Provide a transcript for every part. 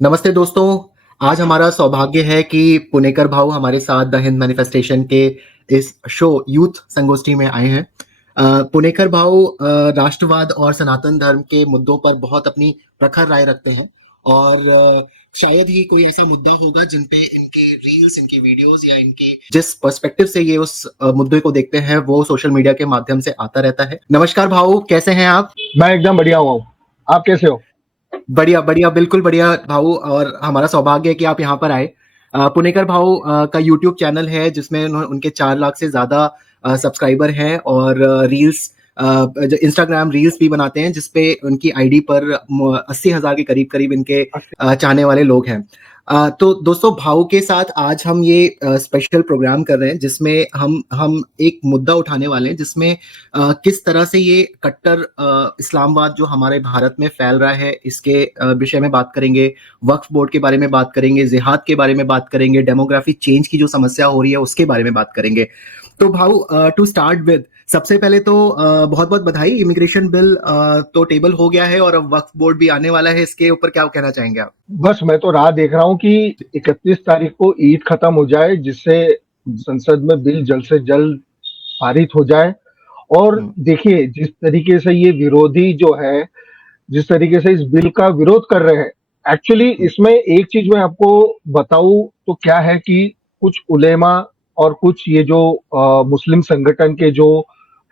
नमस्ते दोस्तों, आज हमारा सौभाग्य है कि पुणेकर भाऊ हमारे साथ द हिंद मैनिफेस्टेशन के इस शो यूथ संगोष्ठी में आए हैं। पुणेकर भाऊ राष्ट्रवाद और सनातन धर्म के मुद्दों पर बहुत अपनी प्रखर राय रखते हैं और शायद ही कोई ऐसा मुद्दा होगा जिन पे इनके रील्स, इनके वीडियोस या इनके जिस पर्सपेक्टिव से ये उस मुद्दे को देखते हैं वो सोशल मीडिया के माध्यम से आता रहता है। नमस्कार भाऊ, कैसे हैं आप? मैं एकदम बढ़िया हूँ। आप कैसे हो? बढ़िया, बढ़िया, बिल्कुल बढ़िया भाऊ और हमारा सौभाग्य है कि आप यहाँ पर आए। पुणेकर भाऊ का यूट्यूब चैनल है जिसमें उनके 4 लाख से ज़्यादा सब्सक्राइबर हैं और रील्स जो इंस्टाग्राम रील्स भी बनाते हैं जिसपे उनकी आईडी पर 80,000 के करीब-करीब इनके चाहने वाले लोग हैं। तो दोस्तों भाऊ के साथ आज हम ये स्पेशल प्रोग्राम कर रहे हैं जिसमें हम एक मुद्दा उठाने वाले हैं जिसमें किस तरह से ये कट्टर इस्लामवाद जो हमारे भारत में फैल रहा है इसके विषय में बात करेंगे, वक्फ बोर्ड के बारे में बात करेंगे, जिहाद के बारे में बात करेंगे, डेमोग्राफी चेंज की जो समस्या हो रही है उसके बारे में बात करेंगे। तो भाऊ टू स्टार्ट विद सबसे पहले तो बहुत बहुत बधाई, इमिग्रेशन बिल तो टेबल हो गया है और अब वक्फ बोर्ड भी आने वाला है, इसके ऊपर क्या कहना चाहेंगे आप? बस मैं तो राह देख रहा हूँ कि 31 तारीख को ईद खत्म हो जाए, जिससे संसद में बिल जल्द से जल्द पारित हो जाए। और देखिए, जिस तरीके से ये विरोधी जो है, जिस तरीके से इस बिल का विरोध कर रहे हैं, एक्चुअली इसमें एक चीज मैं आपको बताऊं तो क्या है कि कुछ उलेमा और कुछ ये जो मुस्लिम संगठन के जो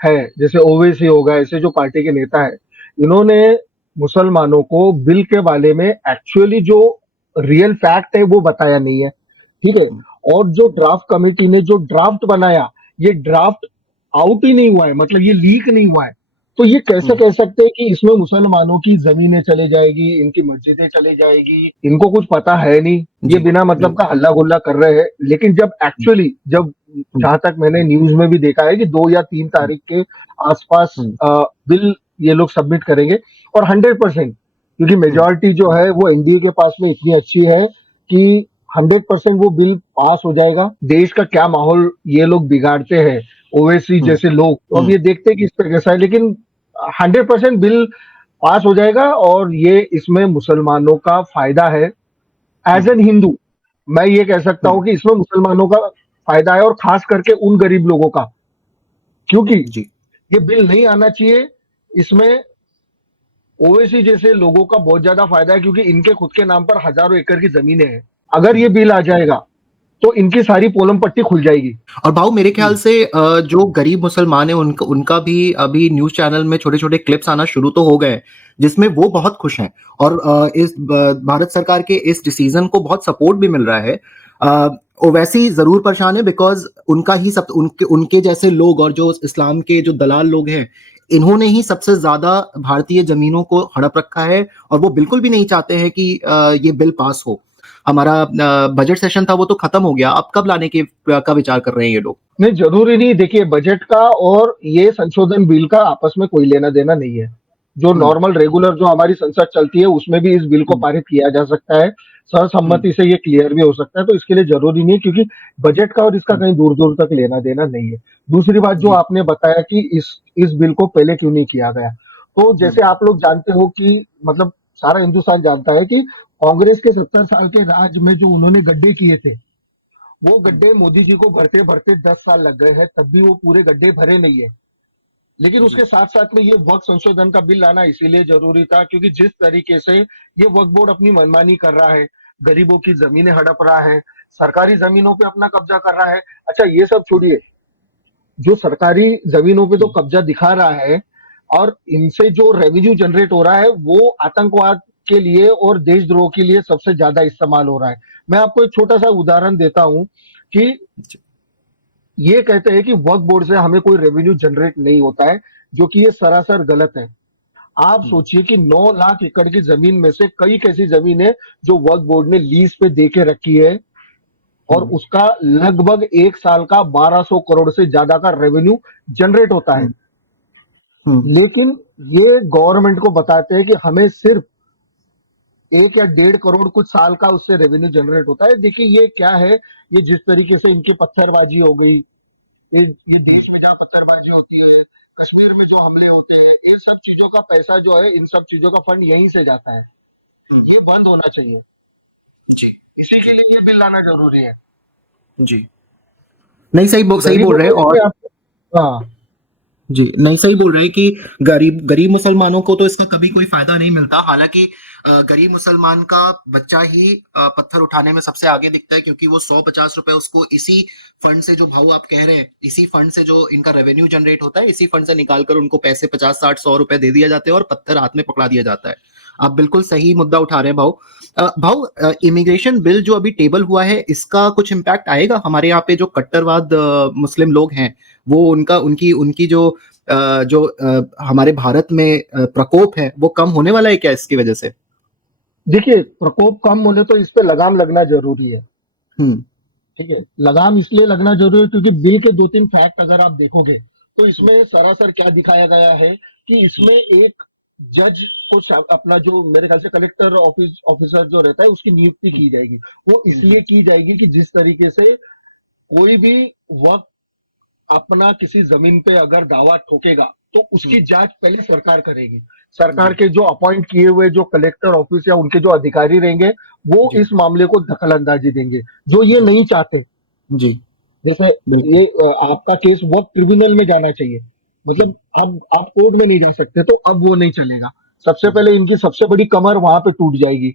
है, जैसे ओवैसी होगा, ऐसे जो पार्टी के नेता है, इन्होंने मुसलमानों को बिल के बारे में एक्चुअली जो रियल फैक्ट है वो बताया नहीं है। ठीक है। और जो ड्राफ्ट कमेटी ने जो ड्राफ्ट बनाया, ये ड्राफ्ट आउट ही नहीं हुआ है, मतलब ये लीक नहीं हुआ है। तो ये कैसे कह सकते हैं कि इसमें मुसलमानों की जमीनें चले जाएगी, इनकी मस्जिदें चले जाएगी, इनको कुछ पता है नहीं, ये बिना मतलब का हल्ला गुल्ला कर रहे हैं। लेकिन जब एक्चुअली जब जहां तक मैंने न्यूज में भी देखा है कि 2 या 3 तारीख के आसपास बिल ये लोग सबमिट करेंगे, और 100%, क्योंकि मेजोरिटी जो है वो एनडीए के पास में इतनी अच्छी है कि 100% वो बिल पास हो जाएगा। देश का क्या माहौल ये लोग बिगाड़ते हैं, ओवैसी जैसे लोग, तो अब ये देखते हैं कि इस पे कैसा है। लेकिन 100% बिल पास हो जाएगा और ये इसमें मुसलमानों का फायदा है। एज एन हिंदू मैं ये कह सकता हूँ कि इसमें मुसलमानों का फायदा है, और खास करके उन गरीब लोगों का, क्योंकि ये बिल नहीं आना चाहिए। इसमें ओवैसी जैसे लोगों का बहुत ज्यादा फायदा है, क्योंकि इनके खुद के नाम पर हजारों एकड़ की जमीनें हैं। अगर ये बिल आ जाएगा तो इनकी सारी पोलम पट्टी खुल जाएगी। और भाऊ मेरे ख्याल से जो गरीब मुसलमान है उनका भी अभी न्यूज चैनल में छोटे छोटे क्लिप्स आना शुरू तो हो गए जिसमें वो बहुत खुश हैं और इस भारत सरकार के इस डिसीजन को बहुत सपोर्ट भी मिल रहा है। ओवैसी जरूर परेशान है बिकॉज उनका ही सब उनके उनके जैसे लोग और जो इस्लाम के जो दलाल लोग हैं इन्होंने ही सबसे ज्यादा भारतीय जमीनों को हड़प रखा है और वो बिल्कुल भी नहीं चाहते हैं कि ये बिल पास हो। हमारा बजट सेशन था वो तो खत्म हो गया, अब कब लाने के का विचार कर रहे हैं ये लोग? नहीं, जरूरी नहीं। देखिए, बजट का और ये संशोधन बिल का आपस में कोई लेना देना नहीं है। जो नॉर्मल रेगुलर जो हमारी संसद चलती है उसमें भी इस बिल को पारित किया जा सकता है, सर्वसम्मति से ये क्लियर भी हो सकता है। तो इसके लिए जरूरी नहीं है, क्योंकि बजट का और इसका कहीं दूर दूर तक लेना देना नहीं है। दूसरी बात जो आपने बताया कि इस बिल को पहले क्यों नहीं किया गया, तो जैसे आप लोग जानते हो कि मतलब सारा हिंदुस्तान जानता है कि कांग्रेस के 70 साल के राज में जो उन्होंने गड्ढे किए थे, वो गड्ढे मोदी जी को भरते भरते 10 साल लग गए हैं, तब भी वो पूरे गड्ढे भरे नहीं है। लेकिन उसके साथ साथ में ये वक्फ संशोधन का बिल लाना इसीलिए जरूरी था, क्योंकि जिस तरीके से ये वक्फ बोर्ड अपनी मनमानी कर रहा है, गरीबों की जमीनें हड़प रहा है, सरकारी जमीनों पे अपना कब्जा कर रहा है। अच्छा, ये सब छोड़िए, जो सरकारी जमीनों पे तो कब्जा दिखा रहा है, और इनसे जो रेवेन्यू जनरेट हो रहा है वो आतंकवाद के लिए और देशद्रोह के लिए सबसे ज्यादा इस्तेमाल हो रहा है। मैं आपको एक छोटा सा उदाहरण देता हूं कि ये कहते हैं कि वक्फ बोर्ड से हमें कोई रेवेन्यू जनरेट नहीं होता है, जो कि ये सरासर गलत है। आप सोचिए कि 9 लाख एकड़ की जमीन में से कई कैसी जमीन है जो वक्फ बोर्ड ने लीज पे दे के रखी है, और उसका लगभग 1 साल का 1200 करोड़ से ज्यादा का रेवेन्यू जनरेट होता है। लेकिन ये गवर्नमेंट को बताते हैं कि हमें सिर्फ 1 या 1.5 करोड़ कुछ साल का उससे रेवेन्यू जनरेट होता है। देखिए ये क्या है, ये जिस तरीके से इनकी पत्थरबाजी हो गई, ये देश में जहाँ पत्थरबाजी होती है, कश्मीर में जो हमले होते हैं, इन सब चीजों का पैसा जो है, इन सब चीजों का फंड यहीं से जाता है। ये बंद होना चाहिए। जी, इसी के लिए ये बिल लाना ज़रूरी है। जी। नहीं, सही गरीबों बोल रहे हैं। को और इसमें आप हाँ, जी, नहीं, सही बोल रहे हैं कि गरीब गरीब मुसलमानों को तो इसका कभी कोई फ़ायदा नहीं मिलता। हालाँकि गरीब मुसलमान का बच्चा ही पत्थर उठाने में सबसे आगे दिखता है, क्योंकि वो 100-50 रुपए उसको इसी फंड से, जो भाऊ आप कह रहे हैं, इसी फंड से जो इनका रेवेन्यू जनरेट होता है, इसी फंड से निकाल कर उनको पैसे 50, 60, 100 रुपए दे दिए जाते हैं और पत्थर हाथ में पकड़ा दिया जाता है। आप बिल्कुल सही मुद्दा उठा रहे हैं भाऊ। भाऊ, इमिग्रेशन बिल जो अभी टेबल हुआ है, इसका कुछ इम्पैक्ट आएगा? हमारे यहाँ पे जो कट्टरवाद मुस्लिम लोग हैं, वो उनका उनकी उनकी जो हमारे भारत में प्रकोप है, वो कम होने वाला है क्या इसकी वजह से? देखिए प्रकोप कम होने तो इस पे लगाम लगना ज़रूरी है, हुँ, ठीक है? लगाम इसलिए लगना ज़रूरी है क्योंकि बिल के 2-3 फैक्ट अगर आप देखोगे, तो इसमें सरासर क्या दिखाया गया है कि इसमें एक जज को अपना जो मेरे ख्याल से कलेक्टर ऑफिसर जो रहता है उसकी नियुक्ति हुँ, की जाएगी। वो हुँ, इसलिए की जाएगी कि जिस तरीके से कोई भी वक़्त अपना किसी जमीन पे अगर दावा ठोकेगा तो हुँ, उसकी जांच पहले सरकार करेगी। सरकार जी, के जो अपॉइंट किए हुए जो कलेक्टर ऑफिस या उनके जो अधिकारी रहेंगे वो जी, इस मामले को दखल अंदाजी देंगे, जो ये जी, नहीं चाहते। जी, जैसे बिल्कुल, ये आपका केस वर्क ट्रिब्यूनल में जाना चाहिए, हुँ, मतलब अब आप कोर्ट में नहीं जा सकते, तो अब वो नहीं चलेगा। सबसे जी, पहले इनकी सबसे बड़ी कमर वहां पे टूट जाएगी।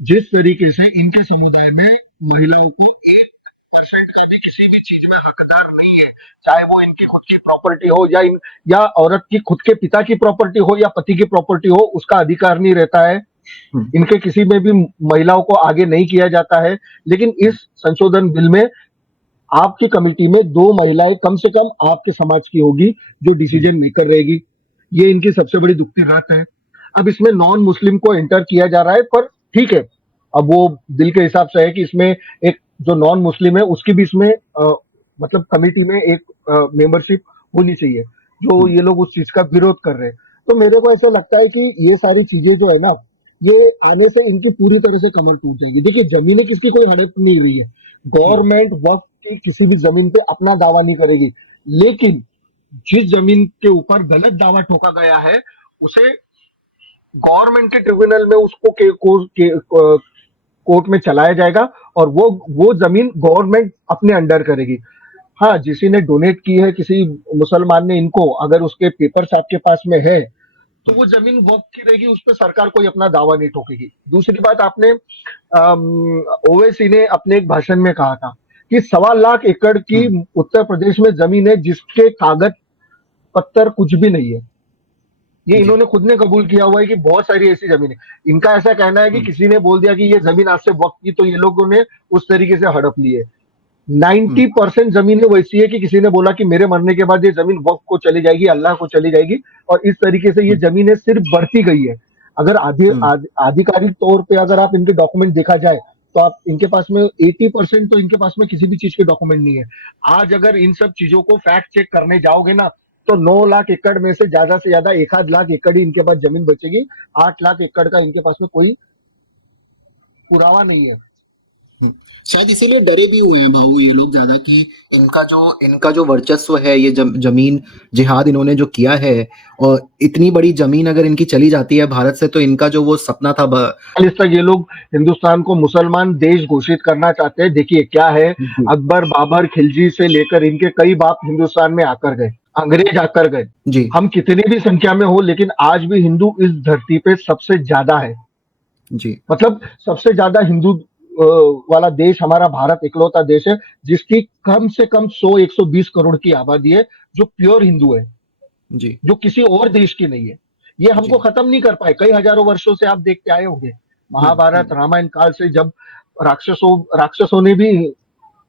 जिस तरीके से इनके समुदाय में महिलाओं को 1% का भी किसी भी चीज में हकदार नहीं है, चाहे वो इनकी खुद की प्रॉपर्टी हो या औरत की खुद के पिता की प्रॉपर्टी हो या पति की प्रॉपर्टी हो, उसका अधिकार नहीं रहता है। हुँ, इनके किसी में भी महिलाओं को आगे नहीं किया जाता है। लेकिन हुँ, इस संशोधन बिल में आपकी कमिटी में 2 महिलाएं कम से कम आपके समाज की होगी, जो हुँ, डिसीजन मेकर रहेगी। ये इनकी सबसे बड़ी दुखती बात है। अब इसमें नॉन मुस्लिम को एंटर किया जा रहा है, पर ठीक है। अब वो बिल के हिसाब से है कि इसमें एक जो नॉन मुस्लिम है उसकी भी इसमें मतलब कमिटी में एक मेंबरशिप होनी चाहिए, जो हुँ, ये लोग उस चीज का विरोध कर रहे हैं। तो मेरे को ऐसा लगता है कि ये सारी चीजें जो है ना, ये आने से इनकी पूरी तरह से कमर टूट जाएगी। देखिए जमीनें किसकी कोई हड़प नहीं हुई है, हुँ, गवर्नमेंट वक्त की किसी भी जमीन पे अपना दावा नहीं करेगी, लेकिन जिस जमीन के ऊपर गलत दावा ठोका गया है उसे गवर्नमेंट के ट्रिब्यूनल में उसको कोर्ट में चलाया जाएगा और वो जमीन गवर्नमेंट अपने अंडर करेगी। हाँ, किसी ने डोनेट की है, किसी मुसलमान ने इनको, अगर उसके पेपर्स आपके पास में है तो वो जमीन वक्त की रहेगी, उस पर सरकार कोई अपना दावा नहीं ठोकेगी। दूसरी बात, आपने ओवैसी ने अपने एक भाषण में कहा था कि 1.25 एकड़ की हुँ, उत्तर प्रदेश में जमीन है जिसके कागज पत्तर कुछ भी नहीं है। ये जी, इन्होंने खुद ने कबूल किया हुआ है कि बहुत सारी ऐसी जमीन है। इनका ऐसा कहना है कि हुँ, किसी ने बोल दिया कि ये जमीन आज से वक्त की, तो ये लोगों ने उस तरीके से हड़प ली है। हुँ, 90% जमीनें वैसी है कि किसी ने बोला कि मेरे मरने के बाद ये जमीन वक्फ को चली जाएगी, अल्लाह को चली जाएगी, और इस तरीके से ये हुँ, जमीनें सिर्फ बढ़ती गई है। अगर हुँ, आधिकारिक तौर पे अगर आप इनके डॉक्यूमेंट देखा जाए, तो आप इनके पास में 80% तो इनके पास में किसी भी चीज के डॉक्यूमेंट नहीं है। आज अगर इन सब चीजों को फैक्ट चेक करने जाओगे ना, तो 9 लाख एकड़ में से ज्यादा 1 आध लाख एकड़ ही इनके पास जमीन बचेगी। 8 लाख एकड़ का इनके पास में कोई पुरावा नहीं है। हुँ। शायद इसीलिए डरे भी हुए हैं भाऊ ये लोग ज़्यादा, कि इनका जो वर्चस्व है, ये ज़मीन जिहाद इन्होंने जो किया है, और इतनी बड़ी ज़मीन अगर इनकी चली जाती है भारत से, तो इनका जो वो सपना था ब 40 तक ये लोग हिंदुस्तान को मुसलमान देश घोषित करना चाहते हैं। देखिए क्या है, जी, अकबर, बाबर, खिलजी से लेकर इनके कई बाप हिंदुस्तान में आकर गए, अंग्रेज आकर गए। जी, हम कितनी भी संख्या में हो, लेकिन आज भी हिंदू इस धरती पे सबसे ज्यादा है। जी, मतलब सबसे ज्यादा हिंदू वाला देश हमारा भारत इकलौता देश है जिसकी कम से कम 100-120 करोड़ की आबादी है, जो प्योर हिंदू है, जी, जो किसी और देश की नहीं है। ये हमको जी। खत्म नहीं कर पाए, कई हजारों वर्षों से आप देखते आए होंगे। हुँ, महाभारत, हुँ, रामायण काल से, जब राक्षसों ने भी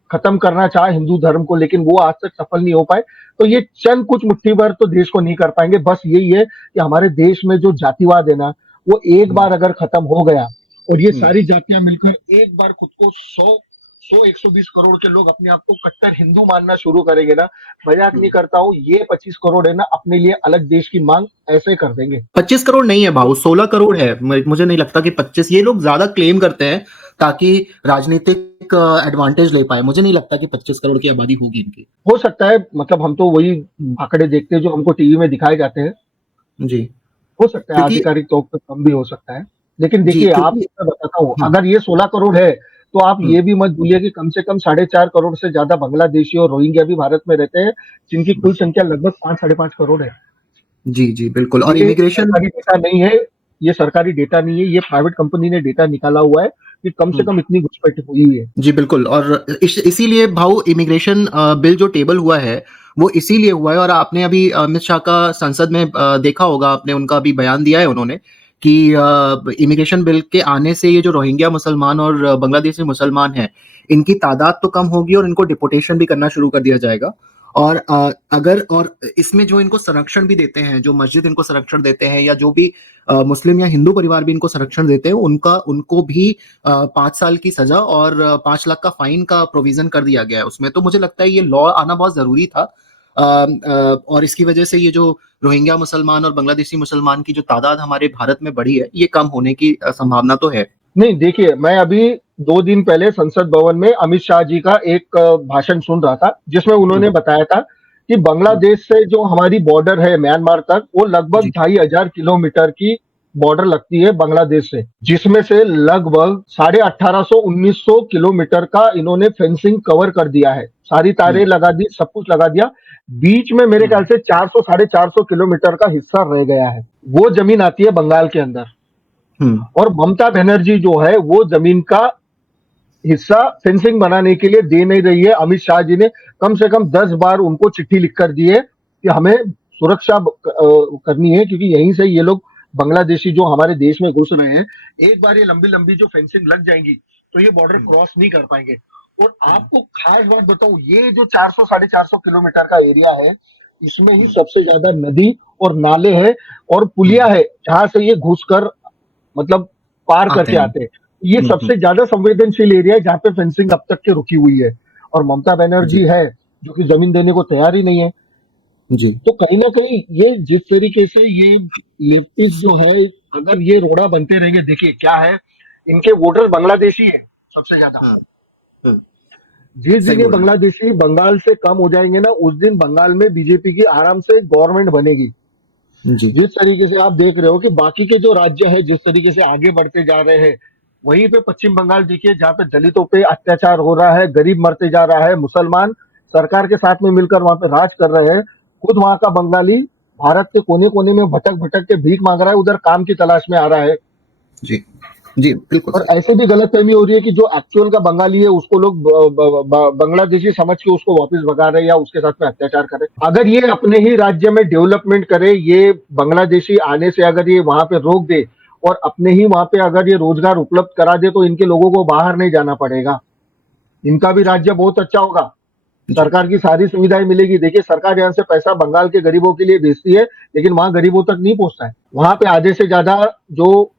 खत्म करना चाहा हिंदू धर्म को, लेकिन वो आज तक सफल नहीं हो पाए। तो ये चंद कुछ मुट्ठी भर तो देश को नहीं कर पाएंगे। बस यही है कि हमारे देश में जो जातिवाद है ना, वो एक हुँ, बार अगर खत्म हो गया और ये हुँ, सारी जातियां मिलकर एक बार खुद को 100 120 करोड़ के लोग अपने आप को कट्टर हिंदू मानना शुरू करेंगे ना, मजाक नहीं हुँ। करता हूँ, ये 25 करोड़ है ना, अपने लिए अलग देश की मांग ऐसे कर देंगे। 25 करोड़ नहीं है भाऊ, 16 करोड़ है। मुझे नहीं लगता कि 25, ये लोग ज़्यादा क्लेम करते हैं ताकि राजनीतिक एडवांटेज ले पाएँ। मुझे नहीं लगता कि 25 करोड़ की आबादी होगी इनकी। हो सकता है, मतलब हम तो वही हुँ, आंकड़े देखते हैं जो हमको टीवी में दिखाए जाते हैं। जी। हो सकता है क्योंकि आधिकारिक तौर पर कम भी हो सकता है। लेकिन जी, देखिए आप क्योंकि मैं बताता हूँ, हुँ, अगर ये 16 करोड़ है, तो आप हुँ, ये भी मत भूलिए कि कम से कम 4.5 करोड़ से ज़्यादा बांग्लादेशी और रोहिंग्या भी भारत में रहते हैं, जिनकी कुल संख्या लगभग 5 साढ़े 5 करोड़ है। जी, जी, बिल्कुल और ये इमिग्रेशन सरकारी डेटा नहीं है, ये सरकारी डेटा नहीं है, ये प्राइवेट कंपनी ने डेटा निकाला हुआ है कि कम से हुँ, कम इतनी घुसपैठ हुई हुई है। जी, बिल्कुल और इसीलिए भाऊ इमिग्रेशन बिल जो टेबल हुआ है, वो इसीलिए हुआ है और आपने अभी अमित शाह का संसद में देखा होगा आपने उनका अभी बयान दिया है उन्होंने कि इमिग्रेशन बिल के आने से ये जो रोहिंग्या मुसलमान और बांग्लादेशी मुसलमान हैं, इनकी तादाद तो कम होगी और इनको डिपोर्टेशन भी करना शुरू कर दिया जाएगा। और अगर और इसमें जो इनको संरक्षण भी देते हैं, जो मस्जिद इनको संरक्षण देते हैं या जो भी मुस्लिम या हिंदू परिवार भी इनको संरक्षण देते हैं, उनको भी 5 साल की सजा और 5 लाख का फाइन का प्रोविजन कर दिया गया है उसमें। तो मुझे लगता है ये लॉ आना बहुत ज़रूरी था। और इसकी वजह से ये जो रोहिंग्या मुसलमान और बांग्लादेशी मुसलमान की जो तादाद हमारे भारत में बढ़ी है, ये कम होने की संभावना तो है। नहीं देखिए, मैं अभी 2 दिन पहले संसद भवन में अमित शाह जी का एक भाषण सुन रहा था, जिसमें हुँ, उन्होंने बताया था कि हुँ, बांग्लादेश से जो हमारी बॉर्डर है म्यांमार तक, वो लगभग जी, 2500 किलोमीटर की बॉर्डर लगती है बांग्लादेश से, जिसमें से लगभग साढ़े 1800 1900 किलोमीटर का इन्होंने फेंसिंग कवर कर दिया है। सारी हुँ, तारें लगा दी, सब कुछ लगा दिया। बीच में मेरे हुँ, ख्याल से 400 साढ़े 400 किलोमीटर का हिस्सा रह गया है। वो जमीन आती है बंगाल के अंदर। हुँ, और ममता बनर्जी जो है वो जमीन का हिस्सा फेंसिंग बनाने के लिए दे नहीं रही है। अमित शाह जी ने कम से कम 10 बार उनको चिट्ठी लिख कर दी है कि हमें सुरक्षा करनी है, क्योंकि यहीं से ये लोग बांग्लादेशी जो हमारे देश में घुस रहे हैं, एक बार ये लंबी लंबी जो फेंसिंग लग जाएंगी तो ये बॉर्डर हुँ, क्रॉस नहीं कर पाएंगे। और हुँ, आपको खास बात बताऊं, ये जो 400 साढ़े 400 किलोमीटर का एरिया है, इसमें ही हुँ, सबसे ज्यादा नदी और नाले हैं और हुँ, पुलिया है, जहां से ये घुस कर मतलब पार आते करके हैं। आते हैं। ये हुँ, हुँ, सबसे ज्यादा संवेदनशील एरिया है जहाँ पे फेंसिंग अब तक के रुकी हुई है। और ममता जी, बनर्जी है जो कि जमीन देने को तैयार ही नहीं है। जी, तो कहीं ना कहीं ये जिस तरीके से ये लेफ्टिस्ट जो है, अगर ये रोड़ा बनते रहेंगे, देखिए क्या है, इनके वोटर बांग्लादेशी है सबसे ज्यादा। हाँ, हुँ, जिस सही दिन ये बोल रहे हैं। बांग्लादेशी बंगाल से कम हो जाएंगे ना, उस दिन बंगाल में बीजेपी की आराम से गवर्नमेंट बनेगी। जी, जिस तरीके से आप देख रहे हो कि बाकी के जो राज्य है जिस तरीके से आगे बढ़ते जा रहे हैं, वहीं पे पश्चिम बंगाल देखिए जहाँ पे दलितों पे अत्याचार हो रहा है, गरीब मरते जा रहा है, मुसलमान सरकार के साथ में मिलकर वहां पे राज कर रहे हैं। खुद वहां का बंगाली भारत के कोने कोने में भटक भटक के भीख मांग रहा है, उधर काम की तलाश में आ रहा है। जी, जी, बिल्कुल और सही। ऐसे भी गलतफहमी हो रही है कि जो एक्चुअल का बंगाली है उसको लोग बांग्लादेशी समझ के उसको वापस भगा रहे हैं या उसके साथ में अत्याचार कर रहे हैं। अगर ये अपने ही राज्य में डेवलपमेंट करे, ये बांग्लादेशी आने से अगर ये वहां पे रोक दे और अपने ही वहां पे अगर ये रोजगार उपलब्ध करा दे, तो इनके लोगों को बाहर नहीं जाना पड़ेगा, इनका भी राज्य बहुत अच्छा होगा। जी, सरकार की सारी सुविधाएं मिलेगी। देखिए सरकार यहाँ से पैसा बंगाल के गरीबों के लिए भेजती है, लेकिन वहां गरीबों तक नहीं पहुंचता है। वहां पे आधे से ज्यादा जो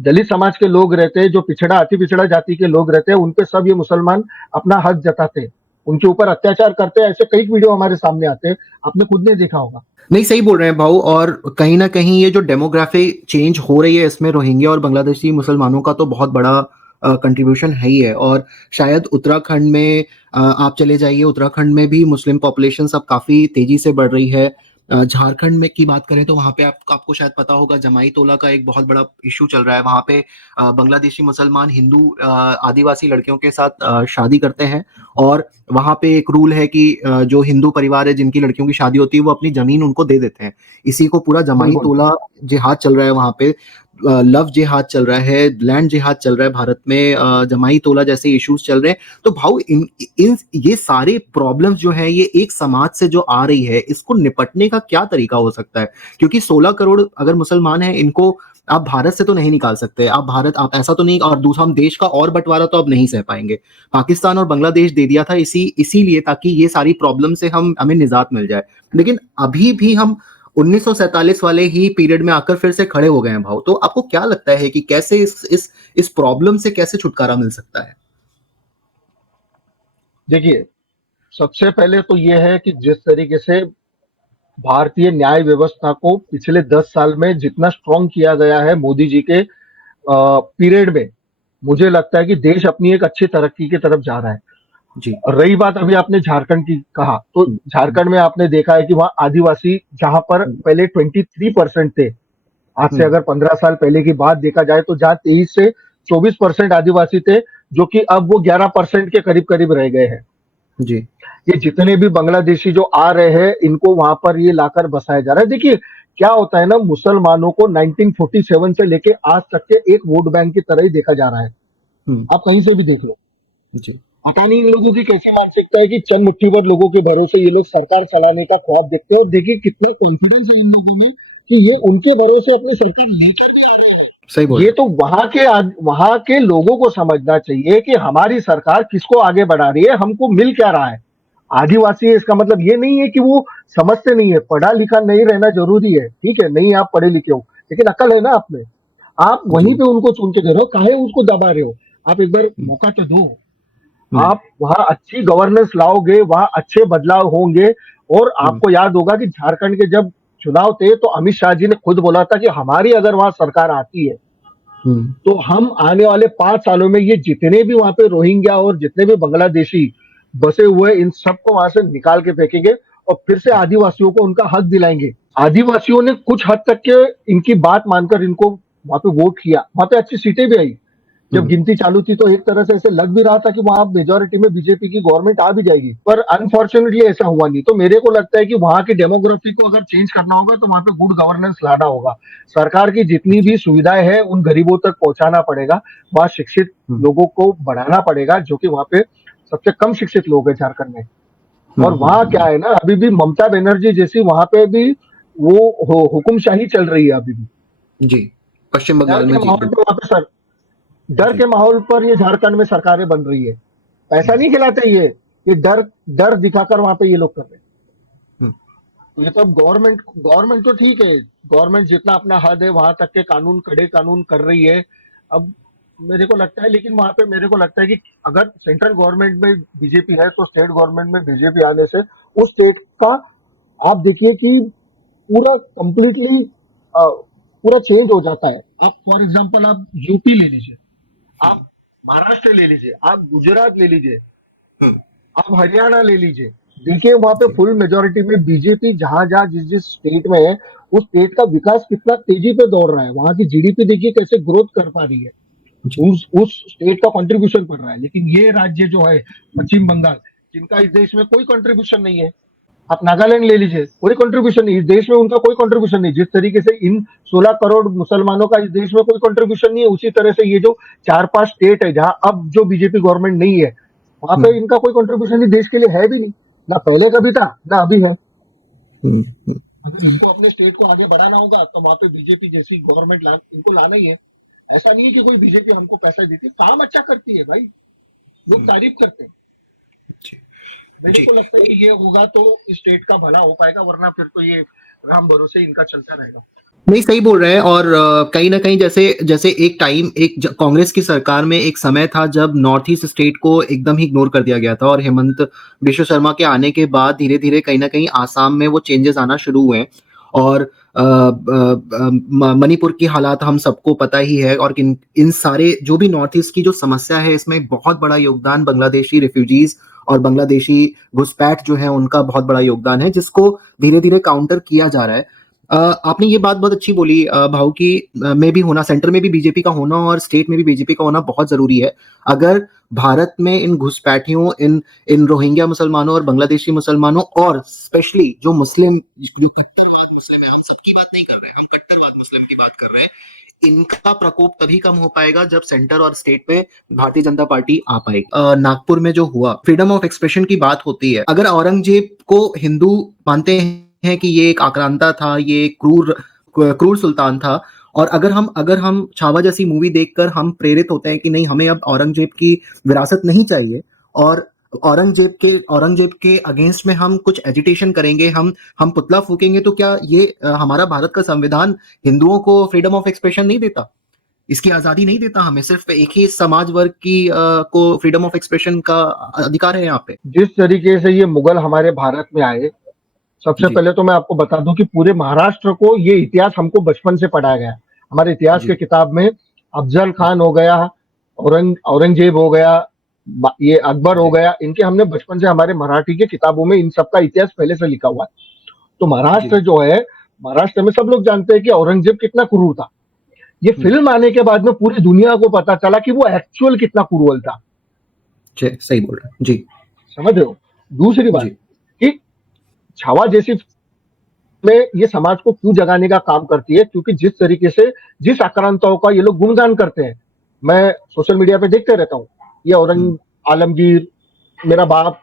दलित समाज के लोग रहते हैं, जो पिछड़ा अति पिछड़ा जाति के लोग रहते हैं, उनपे सब ये मुसलमान अपना हक जताते हैं, उनके ऊपर अत्याचार करते हैं। ऐसे कई वीडियो हमारे सामने आते हैं, आपने खुद ने देखा होगा। नहीं सही बोल रहे हैं भाऊ और कहीं न कहीं ये जो डेमोग्राफी चेंज हो रही है इसमें रोहिंग्या और बांग्लादेशी मुसलमानों का तो बहुत बड़ा कंट्रीब्यूशन है ही है और शायद उत्तराखंड में आप चले जाइए उत्तराखंड में भी मुस्लिम पॉपुलेशन अब काफ़ी तेज़ी से बढ़ रही है। झारखंड में की बात करें तो वहाँ पे आपको शायद पता होगा जमाई तोला का एक बहुत बड़ा इश्यू चल रहा है। वहाँ पे बांग्लादेशी मुसलमान हिंदू आदिवासी लड़कियों के साथ शादी करते हैं और वहाँ पे एक रूल है कि जो हिंदू परिवार है जिनकी लड़कियों की शादी होती है वो अपनी जमीन उनको दे देते हैं। इसी को पूरा जमाई बिल्कुल। तोला जिहाद चल रहा है वहाँ पे। लव जिहाद चल रहा है, लैंड जिहाद चल रहा है भारत में जमाई तोला जैसे इश्यूज चल रहे हैं। तो भाऊ इन इन ये सारे प्रॉब्लम्स जो है ये एक समाज से जो आ रही है इसको निपटने का क्या तरीका हो सकता है? क्योंकि 16 करोड़ अगर मुसलमान हैं इनको आप भारत से तो नहीं निकाल सकते। आप ऐसा तो नहीं और दूसरा हम देश का और बँटवारा तो अब नहीं सह पाएँगे। पाकिस्तान और बांग्लादेश दे दिया था इसीलिए ताकि ये सारी प्रॉब्लम से हमें निजात मिल जाए। लेकिन अभी भी हम 1947 वाले ही पीरियड में आकर फिर से खड़े हो गए हैं भाऊ। तो आपको क्या लगता है कि कैसे इस प्रॉब्लम से कैसे छुटकारा मिल सकता है? देखिए सबसे पहले तो ये है कि जिस तरीके से भारतीय न्याय व्यवस्था को पिछले 10 साल में जितना स्ट्रॉन्ग किया गया है मोदी जी के पीरियड में, मुझे लगता है कि देश अपनी एक अच्छी तरक्की की तरफ जा रहा है। जी। और रही बात अभी आपने झारखंड की कहा, तो हुँ, झारखंड में आपने देखा है कि वहाँ आदिवासी जहाँ पर हुँ, पहले 23% थे, आज से अगर 15 साल पहले की बात देखा जाए तो जहाँ 23 से 24% आदिवासी थे, जो कि अब वो 11% के करीब करीब रह गए हैं। जी। ये जितने भी बांग्लादेशी जो आ रहे हैं, इनको वहां पर ये लाकर बसाया जा रहा है। देखिए क्या होता है ना, मुसलमानों को 1947 से लेके आज तक के एक वोट बैंक की तरह ही देखा जा रहा है। आप कहीं से भी देख लो। जी। पता नहीं इन लोगों की कैसी मानसिकता है कि चंद मुट्ठी भर लोगों के भरोसे ये लोग सरकार चलाने का ख्वाब देखते हैं, और देखिए कितना कॉन्फिडेंस है इन लोगों में कि ये उनके भरोसे अपनी सरकार लेकर भी आ रहे हैं। सही बोल ये रहे तो वहां के लोगों को समझना चाहिए कि हमारी सरकार किसको आगे बढ़ा रही है, हमको मिल क्या रहा है। आदिवासी है इसका मतलब ये नहीं है कि वो समझते नहीं है। पढ़ा लिखा नहीं रहना जरूरी है, ठीक है, नहीं आप पढ़े लिखे हो, लेकिन अकल है ना आप में। आप हो। वहीं जी। पे उनको चुन के दे रहे हो, काहे उसको दबा रहे हो। आप एक बार मौका तो दो। हम्म। आप वहां अच्छी गवर्नेंस लाओगे, वहां अच्छे बदलाव होंगे। और हम्म। आपको याद होगा कि झारखंड के जब चुनाव थे तो अमित शाह जी ने खुद बोला था कि हमारी अगर वहां सरकार आती है हम्म। तो हम आने वाले 5 सालों में ये जितने भी वहां पे रोहिंग्या और जितने भी बांग्लादेशी बसे हुए, इन सबको वहां से निकाल के फेंकेंगे और फिर से आदिवासियों को उनका हक दिलाएंगे। आदिवासियों ने कुछ हद तक के इनकी बात मानकर इनको वहां पे वोट किया, वहां पे अच्छी सीटें भी आई। जब हम्म। गिनती चालू थी तो एक तरह से ऐसे लग भी रहा था कि वहां मेजोरिटी में बीजेपी की गवर्नमेंट आ भी जाएगी, पर अनफॉर्चुनेटली ऐसा हुआ नहीं। तो मेरे को लगता है कि वहां की डेमोग्राफी को अगर चेंज करना होगा तो वहां पे गुड गवर्नेंस लाना होगा। सरकार की जितनी भी सुविधाएं हैं उन गरीबों तक पहुंचाना पड़ेगा। वहां शिक्षित हम्म। लोगों को बढ़ाना पड़ेगा, जो कि वहां पे सबसे कम शिक्षित लोग हैं झारखंड में। और वहां क्या है ना, अभी भी ममता बनर्जी जैसी वहां पे भी वो हुकुमशाही चल रही है अभी भी। जी। पश्चिम डर बंगाल के में जी माहौल पे बिल्कुल। वहां पे सर डर जी। के माहौल पर ये झारखंड में सरकारें बन रही है। पैसा हम्म। नहीं खिलाते ये डर डर दिखाकर वहां पे ये लोग कर रहे हैं। हम्म। तो ये सब गवर्नमेंट गवर्नमेंट तो ठीक है, गवर्नमेंट जितना अपना हद है वहां तक के कानून, कड़े कानून कर रही है। अब मेरे को लगता है, लेकिन वहां पे मेरे को लगता है कि अगर सेंट्रल गवर्नमेंट में बीजेपी है तो स्टेट गवर्नमेंट में बीजेपी आने से उस स्टेट का आप देखिए कि पूरा कंप्लीटली पूरा चेंज हो जाता है। आप फॉर एग्जांपल आप यूपी ले लीजिए, आप महाराष्ट्र ले लीजिए, आप गुजरात ले लीजिए, हम्म। आप हरियाणा ले लीजिए। देखिए वहां पे जी। फुल मेजोरिटी में बीजेपी जहां जहां जिस जिस स्टेट में है, उस स्टेट का विकास कितना तेजी पे दौड़ रहा है। वहां की जीडीपी देखिए कैसे ग्रोथ कर पा रही है। जी। उस स्टेट का कंट्रीब्यूशन पड़ रहा है। लेकिन ये राज्य जो है पश्चिम बंगाल, जिनका इस देश में कोई कंट्रीब्यूशन नहीं है। आप नागालैंड ले लीजिए, कोई कंट्रीब्यूशन नहीं, इस देश में उनका कोई कंट्रीब्यूशन नहीं। जिस तरीके से इन 16 करोड़ मुसलमानों का इस देश में कोई कंट्रीब्यूशन नहीं है, उसी तरह से ये जो 4-5 स्टेट है जहां अब जो बीजेपी गवर्नमेंट नहीं है, वहां पे हम्म। इनका कोई कंट्रीब्यूशन इस देश के लिए है भी नहीं। ना पहले कभी था, ना अभी है। हम्म। अगर इनको अपने स्टेट को आगे बढ़ाना होगा तो वहां पे बीजेपी जैसी गवर्नमेंट इनको लाना ही है। ऐसा नहीं है कि कोई बीजेपी हमको पैसा देती है, काम अच्छा करती है भाई, लोग तारीफ करते हैं। जी। मेरे जी। को लगता है कि ये होगा तो इस स्टेट का भला हो पाएगा, वरना फिर तो ये राम भरोसे इनका चलता रहेगा। नहीं, सही बोल रहे हैं। और कहीं ना कहीं जैसे जैसे एक टाइम, कांग्रेस की सरकार में एक समय था जब नॉर्थ ईस्ट स्टेट को एकदम ही इग्नोर कर दिया गया था, और हेमंत बिश्व शर्मा के आने के बाद धीरे धीरे कहीं ना कहीं आसाम में वो चेंजेस आना शुरू हुए हैं। और मणिपुर की हालात हम सबको पता ही है। और इन इन सारे जो भी नॉर्थ ईस्ट की जो समस्या है, इसमें बहुत बड़ा योगदान बांग्लादेशी रिफ्यूजीज और बांग्लादेशी घुसपैठ जो है उनका बहुत बड़ा योगदान है, जिसको धीरे धीरे काउंटर किया जा रहा है। आपने ये बात बहुत अच्छी बोली भाऊ की, में भी होना, सेंटर में भी बीजेपी का होना और स्टेट में भी बीजेपी का होना बहुत जरूरी है। अगर भारत में इन घुसपैठियों, इन इन रोहिंग्या मुसलमानों और बांग्लादेशी मुसलमानों, और स्पेशली जो मुस्लिम, जो कट्टरवाद मुस्लिम है, हम सबकी बात नहीं कर रहे हैं, हम कट्टरवाद मुस्लिम की बात कर रहे हैं, इनका प्रकोप तभी कम हो पाएगा जब सेंटर और स्टेट पे भारतीय जनता पार्टी आ पाएगी। नागपुर में जो हुआ, फ्रीडम ऑफ एक्सप्रेशन की बात होती है। अगर औरंगजेब को हिंदू मानते हैं कि ये एक आक्रांता था, ये एक क्रूर क्रूर सुल्तान था, और अगर हम छावा जैसी मूवी देखकर हम प्रेरित होते हैं कि नहीं, हमें अब औरंगजेब की विरासत नहीं चाहिए, और औरंगजेब के अगेंस्ट में हम कुछ एजिटेशन करेंगे, हम पुतला फूकेंगे, तो क्या ये हमारा भारत का संविधान हिंदुओं को फ्रीडम ऑफ एक्सप्रेशन नहीं देता, इसकी आजादी नहीं देता? हमें सिर्फ एक ही समाज वर्ग की को फ्रीडम ऑफ एक्सप्रेशन का अधिकार है यहाँ पे। जिस तरीके से ये मुगल हमारे भारत में आए, सबसे जी। पहले तो मैं आपको बता दूं कि पूरे महाराष्ट्र को ये इतिहास हमको बचपन से पढ़ाया गया। हमारे इतिहास के जी। किताब में अफजल खान हो गया, औरंगजेब हो गया, ये अकबर हो जी। गया, इनके हमने बचपन से हमारे मराठी के किताबों में इन सबका इतिहास पहले से लिखा हुआ है। तो जी। महाराष्ट्र जो है महाराष्ट्र में सब लोग जानते हैं कि औरंगजेब कितना क्रूर था। ये हम्म, फिल्म आने के बाद में पूरी दुनिया को पता चला कि वो एक्चुअल कितना क्रूअल था। सही बोल रहे हैं जी। समझ रहे हो? दूसरी बात जी। कि छावा जैसी में ये समाज को क्यों जगाने का काम करती है, क्योंकि जिस तरीके से जिस आक्रांताओं का ये लोग गुणगान करते हैं, मैं सोशल मीडिया पे देखते रहता हूँ। ये हम्म, औरंग आलमगीर, मेरा बाप,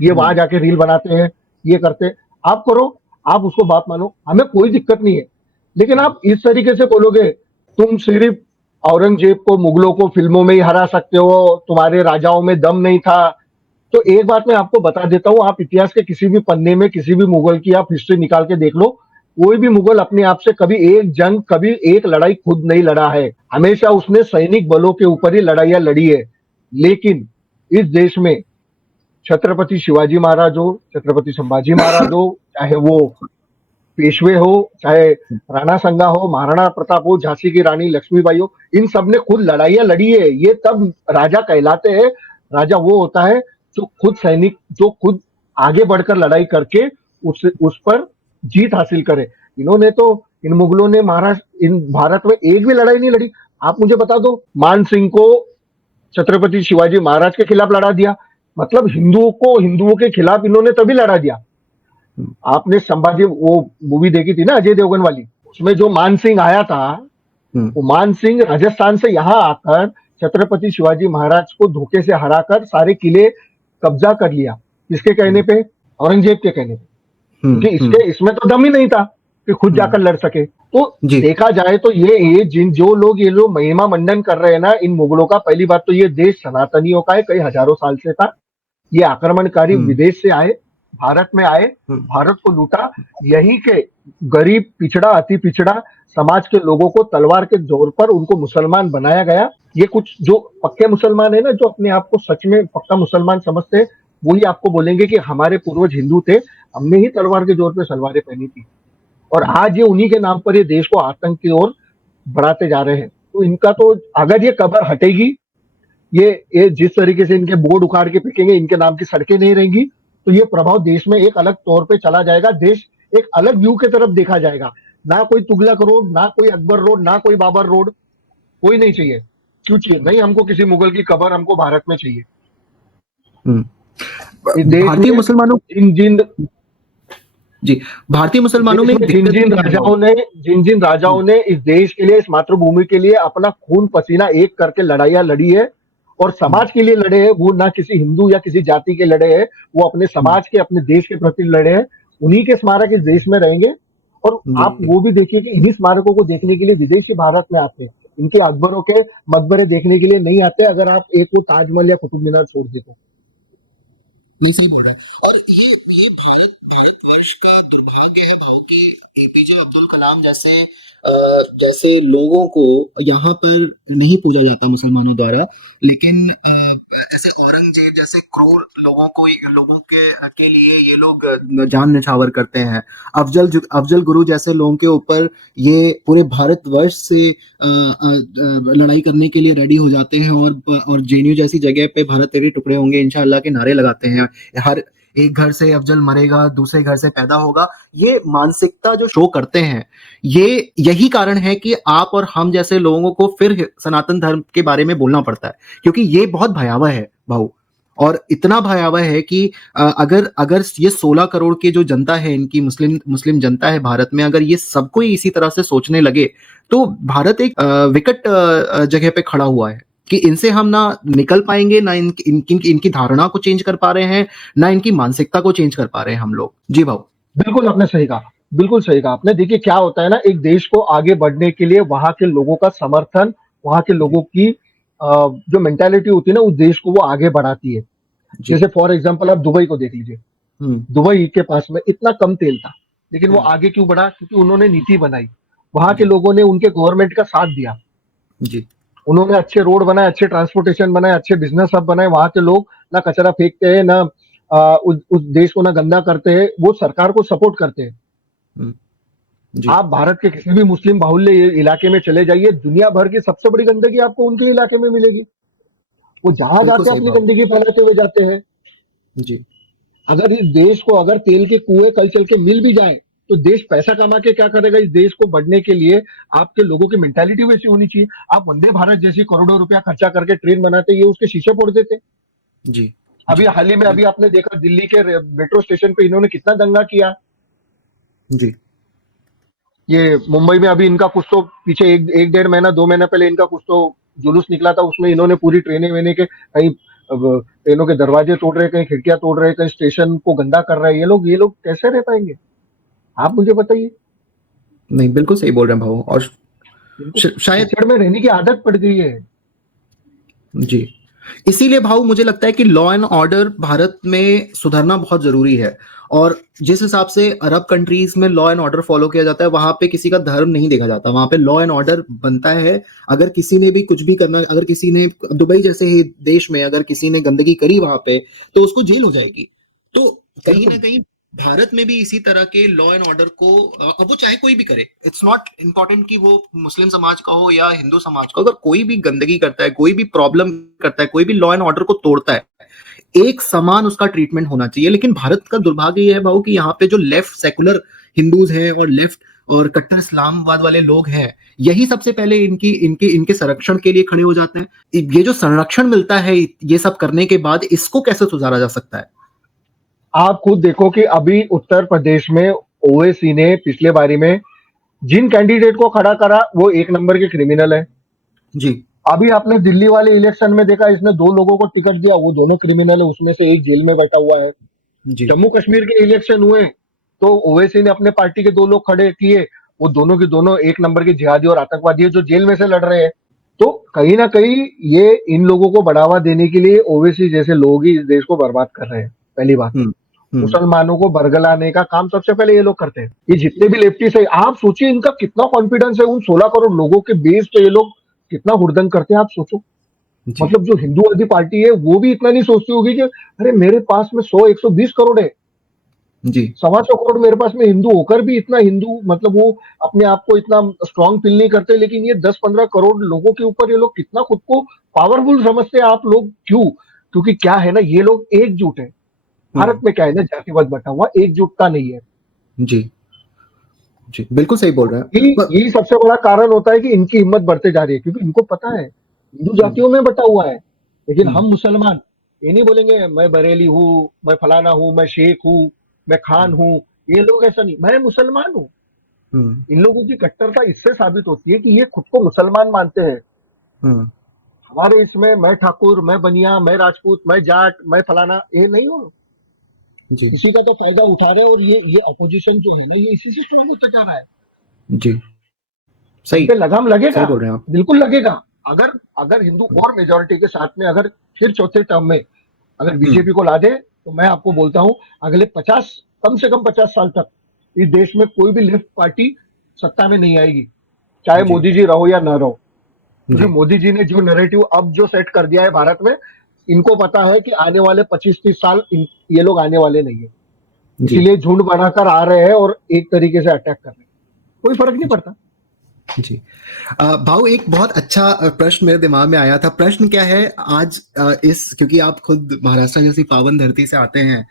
ये वहां हम्म, जाके रील बनाते हैं, ये करते हैं। आप करो, आप उसको बाप मानो, हमें कोई दिक्कत नहीं है। लेकिन हम्म, आप इस तरीके से बोलोगे, तुम सिर्फ औरंगजेब को, मुगलों को फिल्मों में ही हरा सकते हो, तुम्हारे राजाओं में दम नहीं था। तो एक बात मैं आपको बता देता हूँ, आप इतिहास के किसी भी पन्ने में किसी भी मुगल की आप हिस्ट्री निकाल के देख लो, कोई भी मुगल अपने आप से कभी एक जंग, कभी एक लड़ाई खुद नहीं लड़ा है। हमेशा उसने सैनिक बलों के ऊपर ही लड़ाइयां लड़ी है। लेकिन इस देश में छत्रपति शिवाजी महाराज हो, छत्रपति संभाजी महाराज हो, चाहे वो पेशवे हो, चाहे राणा संगा हो, महाराणा प्रताप हो, झांसी की रानी लक्ष्मीबाई हो, इन सब ने खुद लड़ाइयां लड़ी है। ये तब राजा कहलाते हैं। राजा वो होता है जो खुद सैनिक, जो खुद आगे बढ़कर लड़ाई करके उस पर जीत हासिल करे। इन्होंने तो, इन मुगलों ने महाराष्ट्र, इन भारत में एक भी लड़ाई नहीं लड़ी। आप मुझे बता दो, मान सिंह को छत्रपति शिवाजी महाराज के खिलाफ लड़ा दिया, मतलब हिंदुओं को हिंदुओं के खिलाफ इन्होंने तभी लड़ा दिया। हम्म, आपने संभाजी वो मूवी देखी थी ना, अजय देवगन वाली, उसमें जो मान सिंह आया था, हम्म, वो मान सिंह राजस्थान से यहाँ आकर छत्रपति शिवाजी महाराज को धोखे से हराकर सारे किले कब्जा कर लिया। किसके कहने हम्म, पे? औरंगजेब के कहने पे। हम्म, क्योंकि इसके इसमें तो दम ही नहीं था कि खुद हम्म, जाकर लड़ सके। तो जी। देखा जाए तो ये जिन जो लोग ये लोग महिमा मंडन कर रहे हैं ना इन मुगलों का, पहली बात तो ये देश सनातनियों का है, कई हजारों साल से था। ये आक्रमणकारी हम्म, विदेश से आए, भारत में आए, हम्म, भारत को लूटा। यहीं के गरीब, पिछड़ा, अति पिछड़ा समाज के लोगों को तलवार के जोर पर उनको मुसलमान बनाया गया। ये कुछ जो पक्के मुसलमान है ना, जो अपने आप को सच में पक्का मुसलमान समझते हैं, वही आपको बोलेंगे कि हमारे पूर्वज हिंदू थे, हमने ही तलवार के जोर पे सलवारें पहनी थी। और हम्म, आज ये उन्हीं के नाम पर ये देश को आतंक की ओर बढ़ाते जा रहे हैं। तो इनका तो, अगर ये कबर हटेगी, ये जिस तरीके से इनके बोर्ड उखाड़ के फेंकेंगे, इनके नाम की सड़कें नहीं रहेंगी, तो ये प्रभाव देश में एक अलग तौर पे चला जाएगा। देश एक अलग व्यू की तरफ देखा जाएगा। ना कोई तुगलक रोड, ना कोई अकबर रोड, ना कोई बाबर रोड, कोई नहीं चाहिए। क्यों चाहिए? नहीं, हमको किसी मुगल की कबर हमको भारत में चाहिए। हम्म। इस देश भारतीय में मुसलमानों जिन जिन जी, भारतीय इस मुसलमानों देश में में एक दिक्कत ये है भाऊ। जिन जिन हम्म, राजाओं ने इस देश के लिए, इस मातृभूमि के लिए अपना खून पसीना एक करके लड़ाइयां लड़ी है और हम्म, समाज के लिए लड़े हैं, वो ना किसी हिंदू या किसी जाति के लड़े हैं, वो अपने हम्म, समाज के, अपने देश के प्रति लड़े हैं। उन्हीं के स्मारक इस देश में रहेंगे। और आप जी, वो भी देखिए कि इन्हीं स्मारकों को देखने के लिए विदेशी भारत में आते हैं। इनके अकबरों के मकबरे देखने के लिए नहीं आते, अगर आप एक वो ताजमहल या कुतुब मीनार छोड़ दे तो। ये सही बोल रहा है। और ये भारतवर्ष का दुर्भाग्य है भाऊ कि एपीजे अब्दुल कलाम जैसे जैसे लोगों को यहाँ पर नहीं पूजा जाता मुसलमानों द्वारा, लेकिन ऐसे औरंगजेब जैसे क्रूर लोगों के लिए ये लोग जान निछावर करते हैं। अफजल गुरु जैसे लोगों के ऊपर ये पूरे भारतवर्ष से लड़ाई करने के लिए रेडी हो जाते हैं, और जेएनयू जैसी जगह पे भारत तेरे टुकड़े होंगे इंशाल्लाह के नारे लगाते हैं। हर एक घर से अफजल मरेगा, दूसरे घर से पैदा होगा। ये मानसिकता जो शो करते हैं, ये यही कारण है कि आप और हम जैसे लोगों को फिर सनातन धर्म के बारे में बोलना पड़ता है, क्योंकि ये बहुत भयावह है भाऊ। और इतना भयावह है कि अगर अगर ये 16 करोड़ की जो जनता है, इनकी मुस्लिम मुस्लिम जनता है भारत में, अगर ये सबको इसी तरह से सोचने लगे, तो भारत एक विकट जगह पे खड़ा हुआ है कि इनसे हम ना निकल पाएंगे, ना इनकी धारणा को चेंज कर पा रहे हैं, ना इनकी मानसिकता को चेंज कर पा रहे हैं हम लोग। जी भाऊ। बिल्कुल आपने सही कहा। बिल्कुल सही कहा आपने। देखिए क्या होता है ना, एक देश को आगे बढ़ने के लिए वहां के लोगों का समर्थन, वहां के जी, लोगों की जो मेंटालिटी होती है ना, उस देश को वो आगे बढ़ाती है। जी। जैसे फॉर एग्जांपल आप दुबई को देख लीजिए। हम्म, दुबई के पास में इतना कम तेल था, लेकिन वो हम्म, आगे क्यों बढ़ा? क्योंकि उन्होंने नीति बनाई। वहां के जी, लोगों ने उनके गवर्नमेंट का साथ दिया। जी, उन्होंने अच्छे रोड बनाए, अच्छे ट्रांसपोर्टेशन बनाए, अच्छे बिजनेस हब बनाए। वहां के लोग ना कचरा फेंकते हैं, ना उस देश को ना गंदा करते हैं, वो सरकार को सपोर्ट करते हैं। हम्म, जी, आप भारत के किसी भी मुस्लिम बाहुल्य इलाके में चले जाइए, दुनिया भर की सबसे बड़ी गंदगी आपको उनके इलाके में मिलेगी। वो जहां बिल्कुल जाते सही अपनी भाव। गंदगी फैलाते हुए जाते हैं। जी, अगर इस देश को, अगर तेल के कुएं कल चल के मिल भी जाए, तो देश पैसा कमा के क्या करेगा? इस देश को बढ़ने के लिए आपके लोगों की मेंटालिटी वैसी होनी चाहिए। आप वंदे भारत जैसी करोड़ों रुपया खर्चा करके ट्रेन बनाते, ये उसके शीशे फोड़ देते। जी, अभी जी, हाल ही में अभी आपने देखा दिल्ली के मेट्रो स्टेशन पे इन्होंने कितना दंगा किया। जी, ये मुंबई में अभी इनका कुछ तो पीछे एक डेढ़ महीना 2 महीना पहले इनका कुछ तो जुलूस निकला था, उसमें इन्होंने पूरी ट्रेनें वेने के कहीं ट्रेनों के दरवाजे तोड़ रहे, कहीं खिड़कियां तोड़ रहे, कहीं स्टेशन को गंदा कर रहे हैं। ये लोग कैसे रह पाएंगे? आप मुझे बताइए। नहीं, बिल्कुल सही बोल रहे हैं भाऊ। और इनको शायद कीचड़ में रहने की आदत पड़ गई है। जी, इसीलिए भाऊ मुझे लगता है कि लॉ एंड ऑर्डर भारत में सुधरना बहुत जरूरी है। और जिस हिसाब से अरब कंट्रीज में लॉ एंड ऑर्डर फॉलो किया जाता है, वहां पे किसी का धर्म नहीं देखा जाता, वहां पे लॉ एंड ऑर्डर बनता है। अगर किसी ने भी कुछ भी करना, अगर किसी ने दुबई जैसे ही देश में अगर किसी ने गंदगी करी वहां पे, तो उसको जेल हो जाएगी। तो कहीं ना बिल्कुल। कहीं भारत में भी इसी तरह के लॉ एंड ऑर्डर को, अब वो चाहे कोई भी करे, इट्स नॉट इम्पोर्टेंट कि वो मुस्लिम समाज का हो या हिंदू समाज का, अगर कोई भी गंदगी करता है, कोई भी प्रॉब्लम करता है, कोई भी लॉ एंड ऑर्डर को तोड़ता है, एक समान उसका ट्रीटमेंट होना चाहिए। लेकिन भारत का दुर्भाग्य यह है भाऊ कि यहाँ पे जो लेफ्ट सेकुलर हिंदूज है और लेफ्ट और कट्टर इस्लामवाद वाले लोग हैं, यही सबसे पहले इनकी इनके इनके संरक्षण के लिए खड़े हो जाते हैं। ये जो संरक्षण मिलता है ये सब करने के बाद, इसको कैसे सुधारा जा सकता है? आप खुद देखो कि अभी उत्तर प्रदेश में ओवैसी ने पिछले बारी में जिन कैंडिडेट को खड़ा करा वो एक नंबर के क्रिमिनल है। जी, अभी आपने दिल्ली वाले इलेक्शन में देखा, इसने 2 लोगों को टिकट दिया, वो दोनों क्रिमिनल है, उसमें से एक जेल में बैठा हुआ है। जी, जम्मू कश्मीर के इलेक्शन हुए तो ओवैसी ने अपने पार्टी के 2 लोग खड़े किए, वो दोनों के दोनों एक नंबर के जिहादी और आतंकवादी है जो जेल में से लड़ रहे हैं। तो कहीं ना कहीं ये इन लोगों को बढ़ावा देने के लिए ओवैसी जैसे लोग ही इस देश को बर्बाद कर रहे हैं। पहली बात तो हम्म, हम्म, मुसलमानों को बरगलाने का काम सबसे पहले ये लोग करते हैं। ये जितने भी लेफ्टिस्ट है, आप सोचिए इनका कितना कॉन्फिडेंस है, उन 16 करोड़ लोगों के बेस पे ये लोग कितना हुड़दंग करते हैं, आप सोचो। जी, मतलब जो हिंदूवादी पार्टी है वो भी इतना नहीं सोचती होगी कि अरे मेरे पास में 100 120 करोड़ है, जी, 125 करोड़ मेरे पास में हिंदू होकर भी इतना हिंदू, मतलब वो अपने आप को इतना स्ट्रांग फील नहीं करते। लेकिन ये 10-15 करोड़ लोगों के ऊपर ये लोग कितना खुद को पावरफुल समझते हैं। आप लोग क्यों? क्योंकि क्या है ना, ये लोग एकजुट है। भारत हम्म, में क्या है ना, जातिवाद बटा हुआ, एकजुटता नहीं है। जी, जी, बिल्कुल सही बोल रहे हैं। यही सबसे बड़ा कारण होता है कि इनकी हिम्मत बढ़ते जा रही है, क्योंकि इनको पता है हिंदू हम्म, जातियों में बटा हुआ है। लेकिन हम्म, हम मुसलमान ये नहीं बोलेंगे मैं बरेली हूँ, मैं फलाना हूँ, मैं शेख हूँ, मैं खान हूँ। ये लोग ऐसा नहीं, मैं मुसलमान हूँ। हम्म, इन लोगों की कट्टरता इससे साबित होती है कि ये खुद को मुसलमान मानते हैं। हम्म, हमारे इसमें मैं ठाकुर, मैं बनिया, मैं राजपूत, मैं जाट, मैं फलाना, ये नहीं हो। जी, इसी का तो फायदा उठा रहे हैं। और ये अपोजिशन जो है ना, ये इसी से स्ट्रांग होता जा रहा है। जी, इन सही पे लगाम लगेगा, सही बोल रहे हैं आप। बिल्कुल लगेगा। अगर अगर हिंदू और मेजोरिटी के साथ में अगर फिर चौथे टर्म में अगर हम्म, बीजेपी को ला दे, तो मैं आपको बोलता हूं अगले 50, कम से कम 50 साल तक इस देश में कोई भी लेफ्ट पार्टी सत्ता में नहीं आएगी, चाहे जी, मोदी जी रहो या ना रहो। क्योंकि जी, मोदी जी ने जो नैरेटिव अब जो सेट कर दिया है भारत में, इनको पता है कि आने वाले 25-30 साल ये लोग आने वाले नहीं है। जी, इसीलिए झुंड बनाकर आ रहे हैं और एक तरीके से अटैक कर रहे हैं। कोई फर्क नहीं पड़ता। जी। भाऊ, एक बहुत अच्छा प्रश्न मेरे दिमाग में आया था। प्रश्न क्या है आज, इस क्योंकि आप खुद महाराष्ट्र जैसी पावन धरती से आते हैं,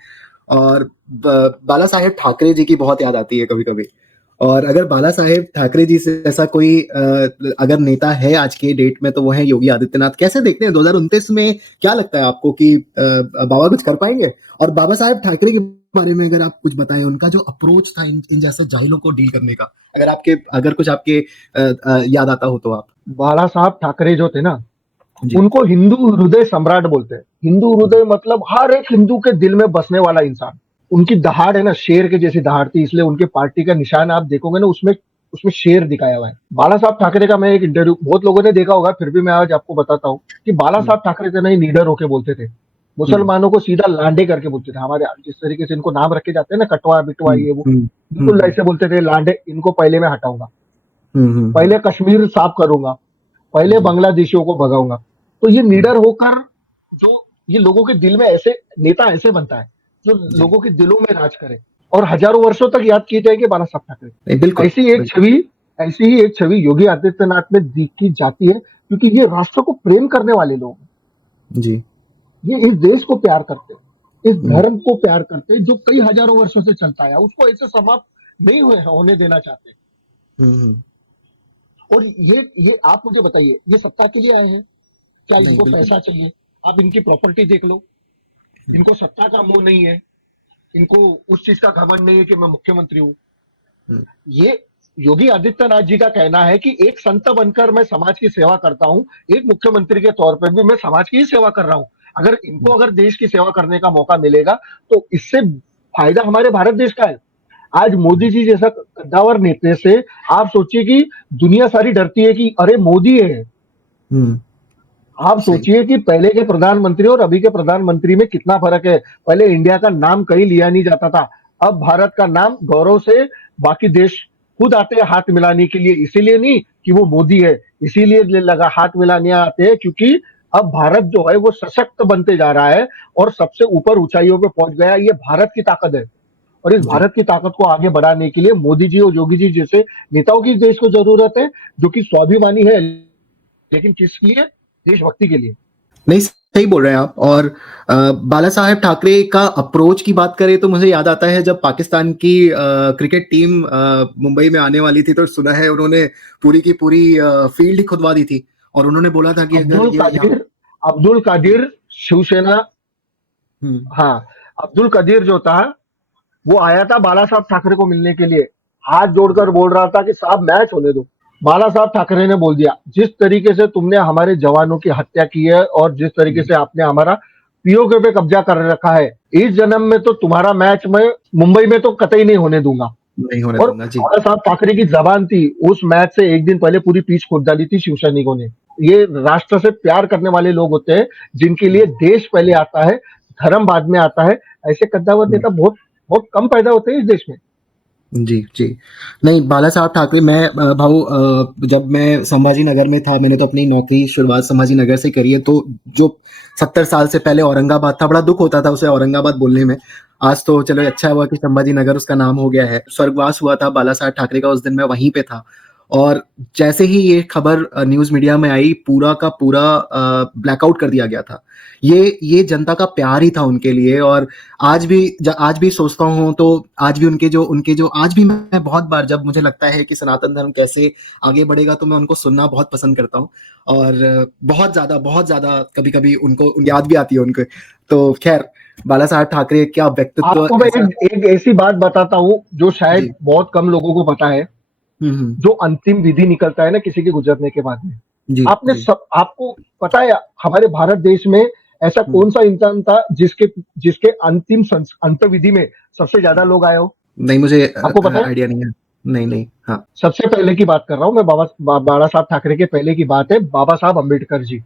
और बाला साहेब ठाकरे जी की बहुत याद आती है कभी कभी। और अगर बाला साहेब ठाकरे जी से ऐसा कोई अगर नेता है आज के डेट में, तो वो है योगी आदित्यनाथ। कैसे देखते हैं 2029 में? क्या लगता है आपको कि बाबा कुछ कर पाएंगे? और बाबा साहेब ठाकरे के बारे में अगर आप कुछ बताएं, उनका जो अप्रोच था इन जैसे जाहिलों को डील करने का, अगर कुछ आपके याद आता हो तो आप। बाला साहब ठाकरे जो थे ना, जी, उनको हिंदू हृदय सम्राट बोलते हैं। हिंदू जी, हृदय मतलब हर एक हिंदू के दिल में बसने वाला इंसान। उनकी दहाड़ है ना, शेर के जैसी दहाड़ थी, इसलिए उनके पार्टी का निशान आप देखोगे ना, उसमें उसमें शेर दिखाया हुआ है। बाला साहब ठाकरे का मैं एक इंटरव्यू, बहुत लोगों ने देखा होगा, फिर भी मैं आज आपको बताता हूँ कि बाला हम्म, साहब ठाकरे थे ना, ये लीडर होके बोलते थे। हम्म, मुसलमानों को सीधा लांडे करके बोलते थे। हमारे जिस तरीके से इनको नाम रखे जाते हैं ना, कटवा बिटवा हम्म, ये वो, हम्म, बिल्कुल हम्म, ऐसे बोलते थे, लांडे, इनको पहले मैं हटाऊंगा, हम्म, पहले कश्मीर साफ करूंगा, पहले जी, बांग्लादेशियों को भगाऊंगा। तो ये हम्म, नीडर होकर जो ये लोगों के दिल में ऐसे नेता ऐसे बनता है जो जी, लोगों के दिलों में राज करे और हजारों वर्षों तक याद किए जाएंगे बाला साहब ठाकरे। नहीं, बिल्कुल ऐसी एक बिल्कुल। छवि ऐसी ही एक छवि योगी आदित्यनाथ में दिखी जाती है, क्योंकि ये राष्ट्र को प्रेम करने वाले लोग हैं। जी, ये इस देश को प्यार करते हैं, इस हम्म, धर्म को प्यार करते हैं जो कई हजारों वर्षों से चलता है, उसको ऐसे समाप्त नहीं होने देना चाहते। हम्म। और ये आप मुझे बताइए, ये सत्ता के लिए आए हैं, क्या नहीं इनको बिल्कुल। पैसा चाहिए? आप इनकी प्रॉपर्टी देख लो, हम्म, इनको सत्ता का मोह नहीं है, इनको उस चीज का घमंड नहीं है कि मैं मुख्यमंत्री हूँ। हम्म, ये योगी आदित्यनाथ जी का कहना है कि एक संत बनकर मैं समाज की सेवा करता हूँ, एक मुख्यमंत्री के तौर पर भी मैं समाज की ही सेवा कर रहा हूँ। अगर इनको अगर देश की सेवा करने का मौका मिलेगा तो इससे फायदा हमारे भारत देश का है। आज मोदी जी जैसा कद्दावर नेता से आप सोचिए कि दुनिया सारी डरती है कि अरे मोदी है। हम्म, आप सही। सोचिए कि पहले के प्रधानमंत्री और अभी के प्रधानमंत्री में कितना फर्क है। पहले इंडिया का नाम कहीं लिया नहीं जाता था, अब भारत का नाम गौरव से बाकी देश खुद आते हैं हाथ मिलाने के लिए। इसीलिए नहीं कि वो मोदी है, इसीलिए लगा हाथ मिलाने आते हैं क्योंकि अब भारत जो है वो सशक्त बनते जा रहा है और सबसे ऊपर ऊंचाइयों पे पहुंच गया। ये भारत की ताकत है और इस जी। भारत की ताकत को आगे बढ़ाने के लिए मोदी जी और योगी जी जैसे नेताओं की देश को जरूरत है, जो कि स्वाभिमानी है, लेकिन किस लिए? देशभक्ति के लिए। नहीं, सही बोल रहे हैं आप। और बाला साहेब ठाकरे का अप्रोच की बात करें तो मुझे याद आता है जब पाकिस्तान की क्रिकेट टीम मुंबई में आने वाली थी तो सुना है उन्होंने पूरी की पूरी फील्ड ही खुदवा दी थी और उन्होंने बोला था कि अगर अब्दुल ये यहाँ। कादिर अब्दुल कादिर शिवसेना, हम्म, हाँ, अब्दुल कादिर जो था वो आया था बाला साहब ठाकरे को मिलने के लिए, हाथ जोड़कर जी। बोल रहा था कि साहब मैच होने दो। बाला साहब ठाकरे ने बोल दिया, जिस तरीके से तुमने हमारे जवानों की हत्या की है और जिस तरीके हम्म, से आपने हमारा पीओके पे कब्जा कर रखा है, इस जन्म में तो तुम्हारा मैच मैं मुंबई में तो कतई नहीं होने दूंगा। नहीं होने और दूंगा जी। बाला साहब ठाकरे की जबान थी, उस मैच से एक दिन पहले पूरी पिच खोद डाली थी शिव सैनिकों ने। ये राष्ट्र से प्यार करने वाले लोग होते हैं, जिनके लिए देश पहले आता है, धर्म बाद में आता है। ऐसे कद्दावर हम्म, नेता बहुत बहुत कम पैदा होते हैं इस देश में। जी, जी। नहीं, बाला साहब ठाकरे मैं भाऊ जब मैं संभाजी नगर में था मैंने तो अपनी नौकरी शुरुआत संभाजी नगर से करी है तो जो 70 साल से पहले औरंगाबाद था बड़ा दुख होता था उसे औरंगाबाद बोलने में। आज तो चलो अच्छा हुआ कि संभाजी नगर उसका नाम हो गया है। स्वर्गवास हुआ था बाला साहब ठाकरे का उस दिन मैं वहीं पे था। और जैसे ही ये खबर न्यूज़ मीडिया में आई पूरा का पूरा ब्लैकआउट कर दिया गया था। ये जनता का प्यार ही था उनके लिए। और आज भी सोचता हूँ तो आज भी उनके जो आज भी मैं बहुत बार जब मुझे लगता है कि सनातन धर्म कैसे आगे बढ़ेगा तो मैं उनको सुनना बहुत पसंद करता हूँ। और बहुत ज्यादा कभी कभी उनको याद भी आती है उनको। तो खैर बाला साहब ठाकरे क्या व्यक्तित्व आपको मैं ऐसा। एक ऐसी बात बताता हूँ जो शायद जी। बहुत कम लोगों को पता है। हम्म। जो अंतिम विधि निकलता है ना किसी के गुजरने के बाद में, जी। जी। आपको पता है हमारे भारत देश में ऐसा हम्म, कौन सा इंसान था जिसके जिसके अंतिम अंत विधि में सबसे ज्यादा लोग आए हो? नहीं मुझे आपको पता है? आइडिया नहीं है। नहीं नहीं हाँ। सबसे पहले की बात कर रहा हूँ मैं, बाला साहब ठाकरे के पहले की बात है, बाबा साहब अम्बेडकर जी।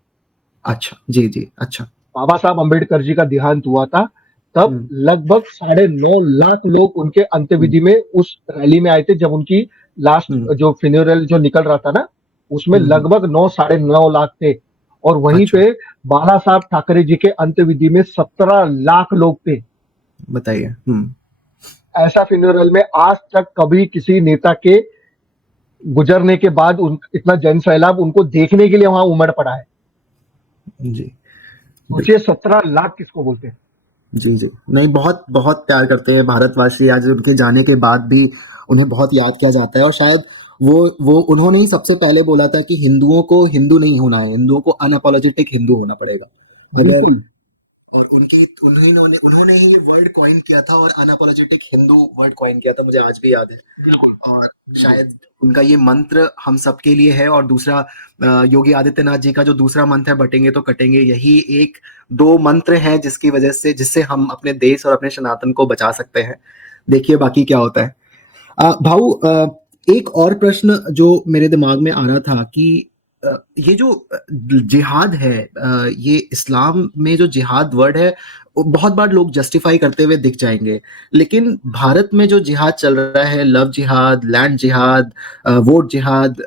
अच्छा जी जी अच्छा। बाबा साहब अम्बेडकर जी का देहांत हुआ था, तब हम्म, लगभग 9.5 लाख लोग उनके हम्म, अंत्यविधि में उस रैली में आए थे। जब उनकी लास्ट हम्म, जो फ्यूनरल जो निकल रहा था ना, उसमें हम्म। लगभग 9 साढ़े 9 लाख थे। और वहीं अच्छा, पे बाला साहब ठाकरे जी के अंत्यविधि में 17 लाख लोग थे। बताइए। ऐसा फ्यूनरल में आज तक कभी किसी नेता के गुजरने के बाद इतना जन सैलाब उनको देखने के लिए वहां उमड़ पड़ा है। जी, सोचिए बिल्कुल। 17 लाख किसको बोलते हैं। जी, जी। नहीं, बहुत बहुत प्यार करते हैं भारतवासी। आज उनके जाने के बाद भी उन्हें बहुत याद किया जाता है और शायद वो उन्होंने ही सबसे पहले बोला था कि हिंदुओं को हिंदू नहीं होना है, हिंदुओं को अनअपोलोजेटिक हिंदू होना पड़ेगा। अगर बिल्कुल। और उनकी उन्होंने उन्होंने ही वर्ड कॉइन किया था और अनअपोलोजेटिक हिंदू वर्ड कॉइन किया था, मुझे आज भी याद है। बिल्कुल। और बिल्कुल। शायद उनका ये मंत्र हम सबके लिए है। और दूसरा योगी आदित्यनाथ जी का जो दूसरा मंत्र है बटेंगे तो कटेंगे, यही एक दो मंत्र हैं जिसकी वजह से जिससे हम अपने देश और अपने सनातन को बचा सकते हैं। देखिए बाकी क्या होता है। भाऊ एक और प्रश्न जो मेरे दिमाग में आ रहा था कि ये जो जिहाद है, ये इस्लाम में जो जिहाद वर्ड है वो बहुत बार लोग जस्टिफाई करते हुए दिख जाएंगे। लेकिन भारत में जो जिहाद चल रहा है, लव जिहाद, लैंड जिहाद, वोट जिहाद,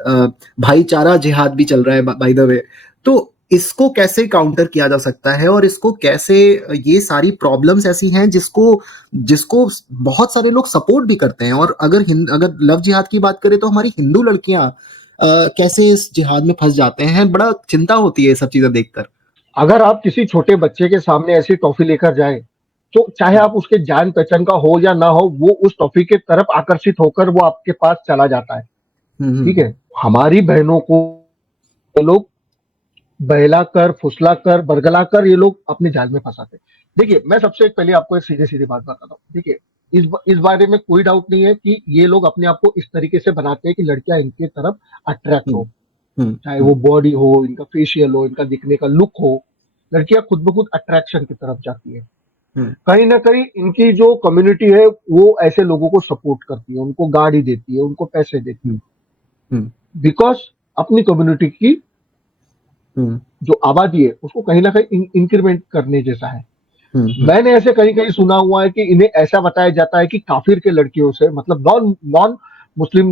भाईचारा जिहाद भी चल रहा है बाय द वे। तो इसको कैसे काउंटर किया जा सकता है और इसको कैसे ये सारी प्रॉब्लम्स ऐसी हैं जिसको जिसको बहुत सारे लोग सपोर्ट भी करते हैं। और अगर लव जिहाद की बात करें तो हमारी हिंदू लड़कियां कैसे इस जिहाद में फंस जाते हैं, बड़ा चिंता होती है ये सब चीजें देखकर। अगर आप किसी छोटे बच्चे के सामने ऐसी टॉफी लेकर जाएं तो चाहे आप उसके जान पहचान का हो या ना हो, वो उस टॉपिक की तरफ आकर्षित होकर वो आपके पास चला जाता है। ठीक है, हमारी बहनों को ये लोग बहलाकर, फुसलाकर, बरगलाकर ये लोग अपने जाल में फंसाते हैं। देखिए, मैं सबसे पहले आपको एक सीधी-सीधी बात बताता हूँ। देखिए, इस बारे में कोई डाउट नहीं है कि ये लोग अपने आप को इस तरीके से बनाते हैं कि लड़कियां इनके तरफ अट्रैक्ट हो, चाहे वो बॉडी हो, इनका फेशियल हो, इनका दिखने का लुक हो, लड़कियां खुद ब खुद अट्रैक्शन की तरफ जाती है। कहीं ना कहीं इनकी जो कम्युनिटी है वो ऐसे लोगों को सपोर्ट करती है, उनको गाड़ी देती है, उनको पैसे देती है, बिकॉज अपनी कम्युनिटी की जो आबादी है उसको कहीं ना कहीं इंक्रीमेंट करने जैसा है। मैंने ऐसे कहीं कहीं सुना हुआ है कि इन्हें ऐसा बताया जाता है कि काफिर के लड़कियों से, मतलब नॉन नॉन मुस्लिम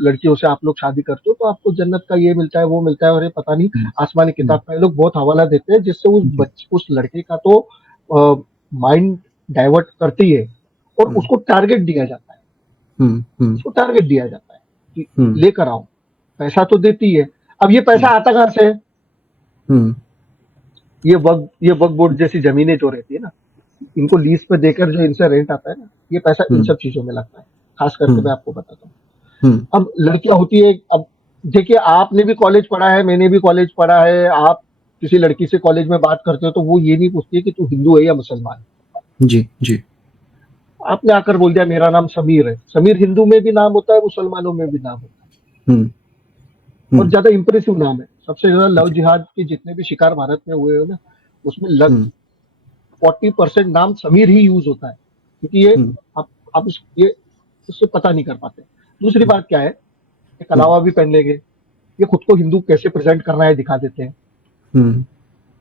लड़कियों से आप लोग शादी करते हो तो आपको जन्नत का ये मिलता है, वो मिलता है, और ये पता नहीं आसमानी किताब का ये लोग बहुत हवाला देते हैं, जिससे उस लड़के का तो माइंड डाइवर्ट करती है और उसको टारगेट दिया जाता है, उसको टारगेट दिया जाता है कि लेकर आओ, पैसा तो देती है। अब ये पैसा आता कहां से है? ये वक्फ बोर्ड जैसी जमीनें जो रहती है ना, इनको लीज पे देकर जो इनसे रेंट आता है ना, ये पैसा इन सब चीजों में लगता है। खास करके मैं आपको बताता हूँ, अब लड़कियां होती है, अब देखिए आपने भी कॉलेज पढ़ा है, मैंने भी कॉलेज पढ़ा है, आप किसी लड़की से कॉलेज में बात करते हो तो वो ये नहीं पूछती है कि तू हिंदू है या मुसलमान। जी जी। आपने आकर बोल दिया मेरा नाम समीर है, समीर हिंदू में भी नाम होता है, मुसलमानों में भी नाम होता है, और ज्यादा इंप्रेसिव नाम है। सबसे ज्यादा लव जिहाद के जितने भी शिकार भारत में हुए हो ना, उसमें 40% नाम समीर ही यूज होता है, क्योंकि ये आप ये उससे पता नहीं कर पाते। दूसरी बात क्या है, एक अलावा भी पहन लेंगे, ये खुद को हिंदू कैसे प्रेजेंट करना है दिखा देते हैं।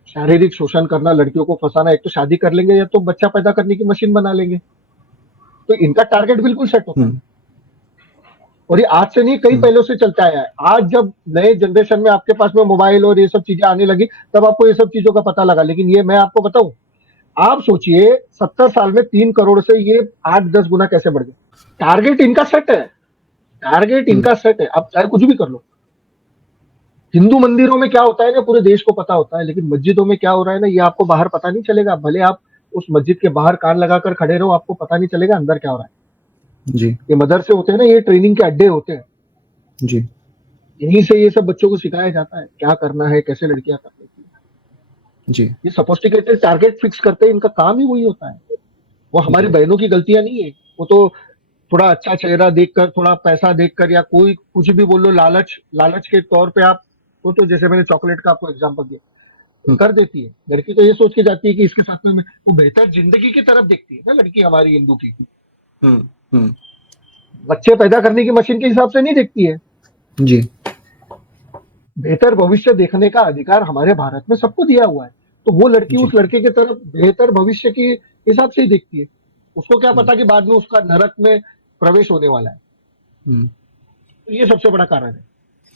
शारीरिक शोषण करना, लड़कियों को फंसाना, एक तो शादी कर लेंगे या तो बच्चा पैदा करने की मशीन बना लेंगे, तो इनका टारगेट बिल्कुल सेट होता है। और ये आज से नहीं, कई पहले से चलता आया है। आज जब नए जनरेशन में आपके पास में मोबाइल और ये सब चीजें आने लगी, तब आपको ये सब चीजों का पता लगा। लेकिन ये मैं आपको बताऊं, आप सोचिए 70 साल में 3 करोड़ से ये 8-10 गुना कैसे बढ़ गए। टारगेट इनका सेट है, टारगेट इनका सेट है। आप चाहे कुछ भी कर लो। हिंदू मंदिरों में क्या होता है ना, पूरे देश को पता होता है, लेकिन मस्जिदों में क्या हो रहा है ना, ये आपको बाहर पता नहीं चलेगा। भले आप उस मस्जिद के बाहर कान लगाकर खड़े रहो, आपको पता नहीं चलेगा अंदर क्या हो रहा है। जी। ये मदरसे होते हैं ना, ये ट्रेनिंग के अड्डे होते हैं जी। यहीं से ये सब बच्चों को सिखाया जाता है क्या करना है, कैसे लड़कियां करनी चाहिए। जी। ये सोफिस्टिकेटेड टारगेट फिक्स करते हैं, इनका काम ही वही होता है। वो हमारी बहनों की गलतियां नहीं है, वो तो थोड़ा अच्छा चेहरा देखकर, थोड़ा पैसा देखकर, या कोई कुछ भी बोल लो, लालच लालच के तौर पे आप वो, तो जैसे मैंने चॉकलेट का आपको एग्जांपल दिया, कर देती है। लड़की तो ये सोच के जाती है कि इसके साथ में वो बेहतर जिंदगी की तरफ देखती है ना, लड़की हमारी हिंदू की बच्चे पैदा करने की मशीन के हिसाब से नहीं देखती है। जी। बेहतर भविष्य देखने का अधिकार हमारे भारत में सबको दिया हुआ है, तो वो लड़की उस लड़के की तरफ बेहतर भविष्य के हिसाब से ही देखती है। उसको क्या पता कि बाद में उसका नरक में प्रवेश होने वाला है। तो ये सबसे बड़ा कारण है।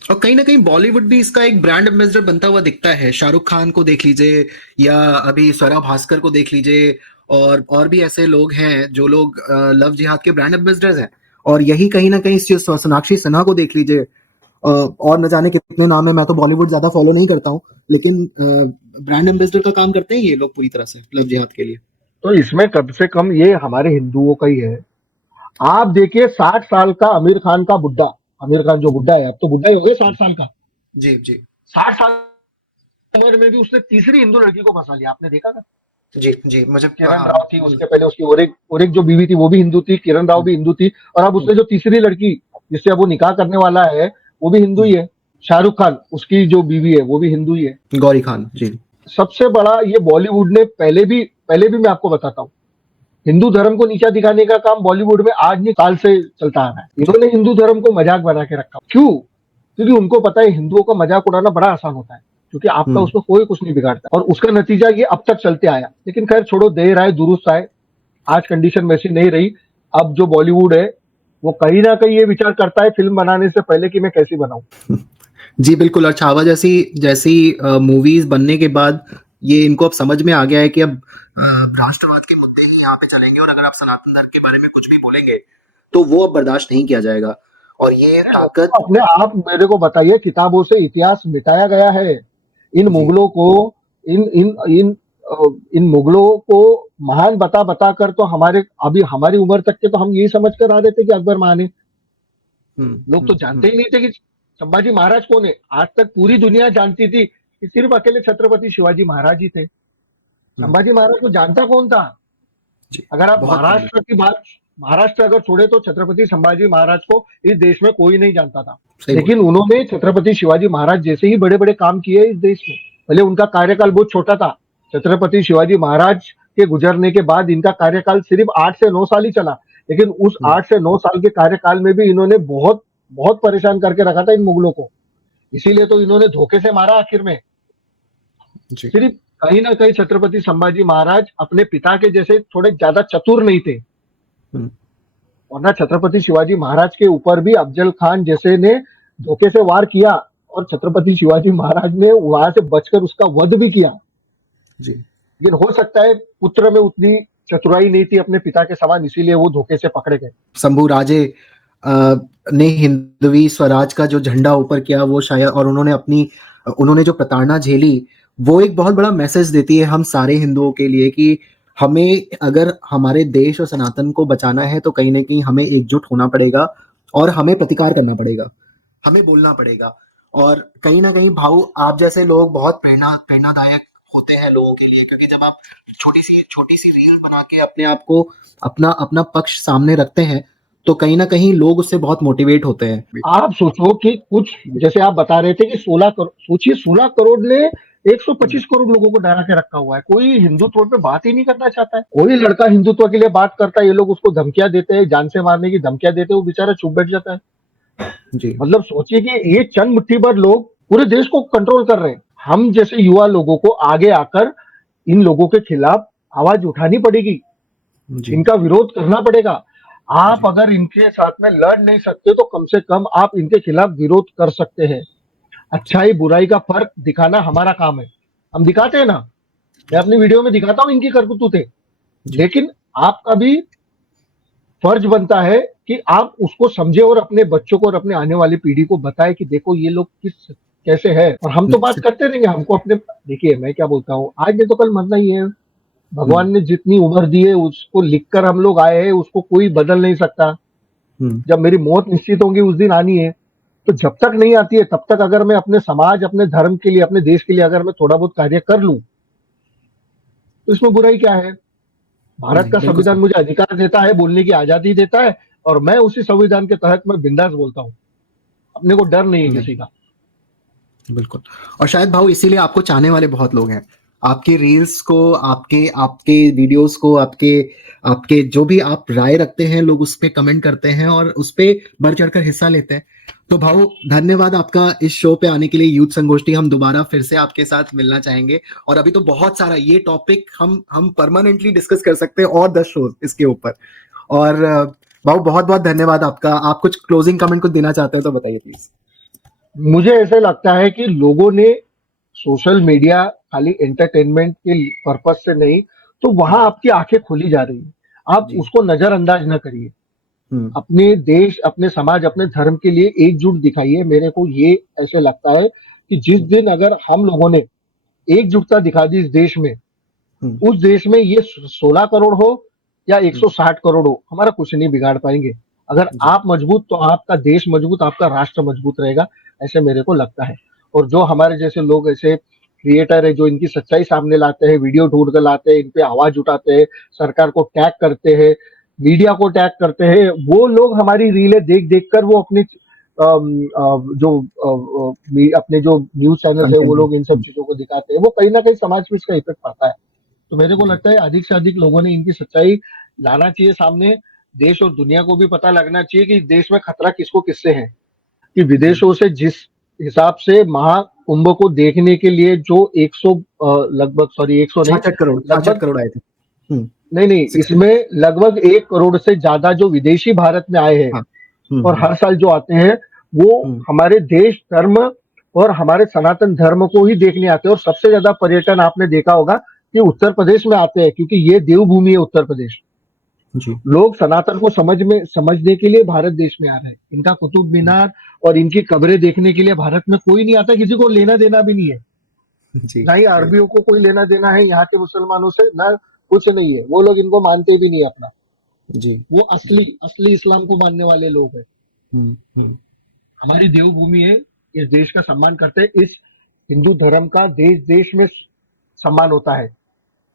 और कहीं ना कहीं बॉलीवुड भी इसका एक ब्रांड एम्बेसडर बनता हुआ दिखता है। शाहरुख खान को देख लीजिए, या अभी स्वरा भास्कर को देख लीजिए, और भी ऐसे लोग हैं जो लोग लव जिहाद के ब्रांड एम्बेसडर्स हैं। और यही कहीं ना कहीं सोनाक्षी सिन्हा को देख लीजिए, और न जाने कितने नाम है। मैं तो बॉलीवुड ज्यादा फॉलो नहीं करता हूँ, लेकिन ब्रांड एम्बेसडर का काम करते हैं ये लोग पूरी तरह से लव जिहाद के लिए। तो इसमें कम से कम ये हमारे हिंदुओं का ही है। आप देखिए 60 साल का आमिर खान का बुड्ढा, आमिर खान जो बुड्ढा है, अब तो बुड्ढा ही हो गया 60 साल का। जी जी। 60 साल उम्र में भी उसने तीसरी हिंदू लड़की को फंसा लिया, आपने देखा था? जी जी। मुझे किरण राव थी, उसके पहले उसकी और एक जो बीवी थी वो भी हिंदू थी, किरण राव भी हिंदू थी, और अब उसने जो तीसरी लड़की जिससे अब वो निकाह करने वाला है वो भी हिंदू ही है। शाहरुख खान, उसकी जो बीवी है वो भी हिंदू ही है, गौरी खान जी। सबसे बड़ा ये बॉलीवुड ने पहले भी मैं आपको बताता हूँ, हिंदू धर्म को नीचा दिखाने का काम बॉलीवुड में आज नहीं साल से चलता आ रहा है। इन्होंने हिंदू धर्म को मजाक बना के रखा। क्यों? क्योंकि उनको पता है हिंदुओं का मजाक उड़ाना बड़ा आसान होता है, क्योंकि आपका उसमें कोई कुछ नहीं बिगाड़ता, और उसका नतीजा ये अब तक चलते आया। लेकिन खैर छोड़ो, देर आए दुरुस्त आए, आज कंडीशन वैसी नहीं रही। अब जो बॉलीवुड है वो कहीं ना कहीं ये विचार करता है फिल्म बनाने से पहले कि मैं कैसी बनाऊं। जी बिल्कुल। और छावा जैसी जैसी मूवीज बनने के बाद ये इनको अब समझ में आ गया है कि अब राष्ट्रवाद के मुद्दे ही यहाँ पे चलेंगे, और अगर आप सनातन धर्म के बारे में कुछ भी बोलेंगे तो वो अब बर्दाश्त नहीं किया जाएगा। और ये ताकत अपने आप मेरे को बताइए, किताबों से इतिहास मिटाया गया है। इन मुगलों को इन इन इन इन मुगलों को महान बता कर तो अभी हमारी उम्र तक के तो हम यही समझ कर आ रहे थे कि अकबर महान है। लोग तो जानते ही नहीं थे कि संभाजी महाराज कौन है। आज तक पूरी दुनिया जानती थी कि सिर्फ अकेले छत्रपति शिवाजी महाराज ही थे। संभाजी महाराज को जानता कौन था? जी, अगर आप बहुत कम लोग। महाराष्ट्र अगर छोड़े तो छत्रपति संभाजी महाराज को इस देश में कोई नहीं जानता था। सही बोल। लेकिन उन्होंने छत्रपति शिवाजी महाराज जैसे ही बड़े बड़े काम किए इस देश में। भले उनका कार्यकाल बहुत छोटा था। छत्रपति शिवाजी महाराज के गुजरने के बाद इनका कार्यकाल सिर्फ 8 से 9 साल ही चला। लेकिन उस 8 से 9 साल के कार्यकाल में भी इन्होंने बहुत बहुत परेशान करके रखा था इन मुगलों को। इसीलिए तो इन्होंने धोखे से मारा आखिर में। जी। सिर्फ कहीं ना कहीं छत्रपति संभाजी महाराज अपने पिता के जैसे थोड़े ज्यादा चतुर नहीं थे। वरना छत्रपति शिवाजी महाराज के ऊपर भी अफजल खान जैसे ने धोखे से वार किया और छत्रपति शिवाजी महाराज ने वहां से बचकर उसका वध भी किया। जी। लेकिन हो सकता है पुत्र में उतनी चतुराई नहीं थी अपने पिता के समान, इसीलिए वो धोखे से पकड़े गए। शंभू राजे ने हिंदवी स्वराज का जो झंडा ऊपर किया वो शायद, और उन्होंने जो प्रताड़ना झेली वो एक बहुत बड़ा मैसेज देती है हम सारे हिंदुओं के लिए कि हमें अगर हमारे देश और सनातन को बचाना है तो कहीं ना कहीं हमें एकजुट होना पड़ेगा और हमें प्रतिकार करना पड़ेगा, हमें बोलना पड़ेगा। और कहीं ना कहीं भाऊ आप जैसे लोग बहुत प्रेरणादायक होते हैं लोगों के लिए, क्योंकि जब आप छोटी सी रील बना के अपने आप को अपना पक्ष सामने रखते हैं तो कहीं ना कहीं लोग उससे बहुत मोटिवेट होते हैं। आप सोचो कि कुछ जैसे आप बता रहे थे कि 16 करोड़ ने 125 करोड़ लोगों को डरा के रखा हुआ है। कोई हिंदुत्व पे बात ही नहीं करना चाहता है। कोई लड़का हिंदुत्व के लिए बात करता है, ये लोग उसको धमकियां देते हैं, जान से मारने की धमकियां देते हैं, वो बेचारा चुप बैठ जाता है। जी। मतलब सोचिए कि ये चंद मुट्ठी भर लोग पूरे देश को कंट्रोल कर रहे हैं। हम जैसे युवा लोगों को आगे आकर इन लोगों के खिलाफ आवाज उठानी पड़ेगी, इनका विरोध करना पड़ेगा। आप अगर इनके साथ में लड़ नहीं सकते तो कम से कम आप इनके खिलाफ विरोध कर सकते हैं। अच्छाई बुराई का फर्क दिखाना हमारा काम है, हम दिखाते हैं ना। मैं अपनी वीडियो में दिखाता हूं इनकी करतूतें, लेकिन आपका भी फर्ज बनता है कि आप उसको समझे और अपने बच्चों को और अपने आने वाली पीढ़ी को बताएं कि देखो ये लोग कैसे है। और हम तो बात करते रहेंगे, हमको अपने देखिए मैं क्या बोलता हूँ, आज नहीं तो कल मरना ही है। भगवान ने जितनी उम्र दी है उसको लिखकर हम लोग आए हैं, उसको कोई बदल नहीं सकता। जब मेरी मौत निश्चित होगी उस दिन आनी है, तो जब तक नहीं आती है तब तक अगर मैं अपने समाज, अपने धर्म के लिए, अपने देश के लिए अगर मैं थोड़ा बहुत कार्य कर लूं तो इसमें बुराई क्या है। भारत का संविधान मुझे अधिकार देता है, बोलने की आजादी देता है, और मैं उसी संविधान के तहत मैं बिंदास बोलता हूं। अपने को डर नहीं है किसी का। बिल्कुल। और शायद भाऊ इसीलिए आपको चाहने वाले बहुत लोग हैं। आपके रील्स को, आपके वीडियोस को, आपके जो भी आप राय रखते हैं लोग उस पे कमेंट करते हैं और उस पे बढ़ चढ़कर हिस्सा लेते हैं। तो भाऊ धन्यवाद आपका इस शो पे आने के लिए। यूथ संगोष्ठी हम दोबारा फिर से आपके साथ मिलना चाहेंगे, और अभी तो बहुत सारा ये टॉपिक हम परमानेंटली डिस्कस कर सकते हैं और 10 शो इसके ऊपर। और भाऊ बहुत बहुत धन्यवाद आपका। आप कुछ क्लोजिंग कमेंट कुछ देना चाहते हो तो बताइए प्लीज। मुझे ऐसा लगता है कि लोगों ने सोशल मीडिया खाली एंटरटेनमेंट के पर्पज से नहीं, तो वहां आपकी आंखें खोली जा रही है, आप उसको नजरअंदाज न करिए। अपने देश, अपने समाज, अपने धर्म के लिए एकजुट दिखाइए। मेरे को ये ऐसे लगता है कि जिस दिन अगर हम लोगों ने एकजुटता दिखा दी इस देश में, उस देश में ये 16 करोड़ हो या 160 करोड़ हो, हमारा कुछ नहीं बिगाड़ पाएंगे। अगर आप मजबूत तो आपका देश मजबूत, आपका राष्ट्र मजबूत रहेगा, ऐसे मेरे को लगता है। और जो हमारे जैसे लोग, ऐसे क्रिएटर है जो इनकी सच्चाई सामने लाते हैं, वीडियो ढूंढ कर लाते हैं, इन पे आवाज उठाते हैं, सरकार को टैग करते हैं, मीडिया को टैग करते हैं, वो लोग हमारी रीलें देख देख कर वो अपने जो न्यूज चैनल है वो लोग इन सब चीजों को दिखाते हैं। वो कहीं ना कहीं समाज पे इसका इफेक्ट पड़ता है। तो मेरे को लगता है अधिक से अधिक लोगों ने इनकी सच्चाई लाना चाहिए सामने। देश और दुनिया को भी पता लगना चाहिए कि देश में खतरा किसको किससे है। कि विदेशों से जिस हिसाब से महाकुंभ को देखने के लिए जो 100 करोड़ आए थे। नहीं, इसमें लगभग 1 करोड़ से ज्यादा जो विदेशी भारत में आए हैं, और हर साल जो आते हैं वो हमारे देश, धर्म और हमारे सनातन धर्म को ही देखने आते हैं। और सबसे ज्यादा पर्यटन आपने देखा होगा कि उत्तर प्रदेश में आते हैं, क्योंकि ये देवभूमि है उत्तर प्रदेश। लोग सनातन को समझने के लिए भारत देश में आ रहे हैं। इनका कुतुब मीनार और इनकी कब्रें देखने के लिए भारत में कोई नहीं आता, किसी को लेना देना भी नहीं है। ना ही अरबियों को कोई लेना देना है यहाँ के मुसलमानों से, ना कुछ नहीं है, वो लोग इनको मानते भी नहीं अपना, जी। वो असली इस्लाम को मानने वाले लोग हैं। हम्म। हमारी देवभूमि है, इस देश का सम्मान करते हैं, इस हिंदू धर्म का देश देश में सम्मान होता है।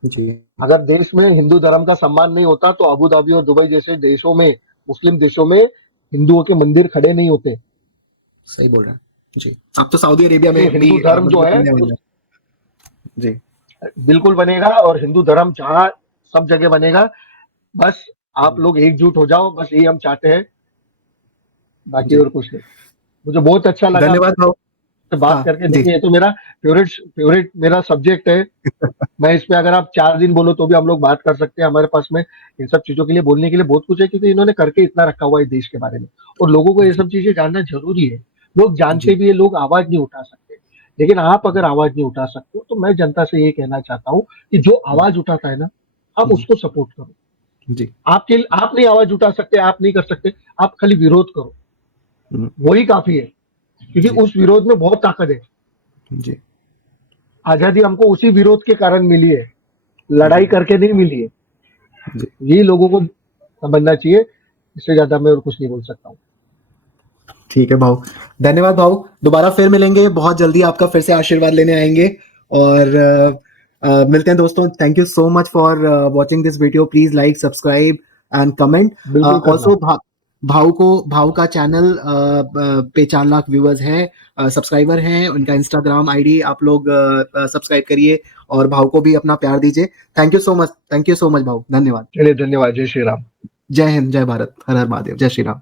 जी। अगर देश में हिंदू धर्म का सम्मान नहीं होता तो अबू धाबी और दुबई जैसे देशों में, मुस्लिम देशों में हिंदुओं के मंदिर खड़े नहीं होते। सही बोल रहे हैं जी। आप तो सऊदी अरेबिया तो में भी हिंदू धर्म जो मंदिर है बनने वाले हैं। जी। बिल्कुल बनेगा, और हिंदू धर्म जहाँ सब जगह बनेगा। बस आप लोग एकजुट हो जाओ, बस यही हम चाहते हैं, बाकी जी। और कुछ नहीं। मुझे बहुत अच्छा लगा धन्यवाद भाऊ। आपसे बात हाँ करके। जी। देखिए, ये तो मेरा फेवरेट मेरा सब्जेक्ट है। मैं इस पे अगर आप 4 दिन बोलो तो भी हम लोग बात कर सकते हैं। हमारे पास में इन सब चीज़ों के लिए बोलने के लिए बहुत कुछ है, क्योंकि इन्होंने करके इतना रखा हुआ है देश के बारे में, और लोगों को ये जी। सब चीज़ें जानना ज़रूरी है। लोग जानते जी। भी हैं, लोग आवाज़ नहीं उठा सकते। लेकिन आप अगर आवाज़ नहीं उठा सकते हो, तो मैं जनता से ये कहना चाहता हूँ कि जो आवाज़ उठाता है ना, आप हम्म, उसको सपोर्ट करो। जी। आप नहीं आवाज़ उठा सकते, आप नहीं कर सकते, आप खाली विरोध करो, हम्म, वही काफ़ी है। क्योंकि जी। उस विरोध में बहुत ताकत है। जी। आज़ादी हमको उसी विरोध के कारण मिली है, जी। लड़ाई करके नहीं मिली है। जी। ये लोगों को समझना चाहिए। इससे ज्यादा मैं और कुछ नहीं बोल सकता हूँ। ठीक है भाऊ। धन्यवाद भाऊ। दोबारा फिर मिलेंगे बहुत जल्दी, आपका फिर से आशीर्वाद लेने आएंगे। और मिलते हैं दोस्तों। Thank you so much for watching this video. Please like, subscribe and comment. बिल्कुल करना। ऑल्सो भाऊ का चैनल पे 4 लाख व्यूअर्स है, सब्सक्राइबर हैं। उनका इंस्टाग्राम आईडी आप लोग सब्सक्राइब करिए और भाऊ को भी अपना प्यार दीजिए। Thank you so much. Thank you so much भाऊ। धन्यवाद। चलिए, धन्यवाद। जय श्री राम। जय हिंद, जय भारत, हर हर महादेव, जय श्री राम।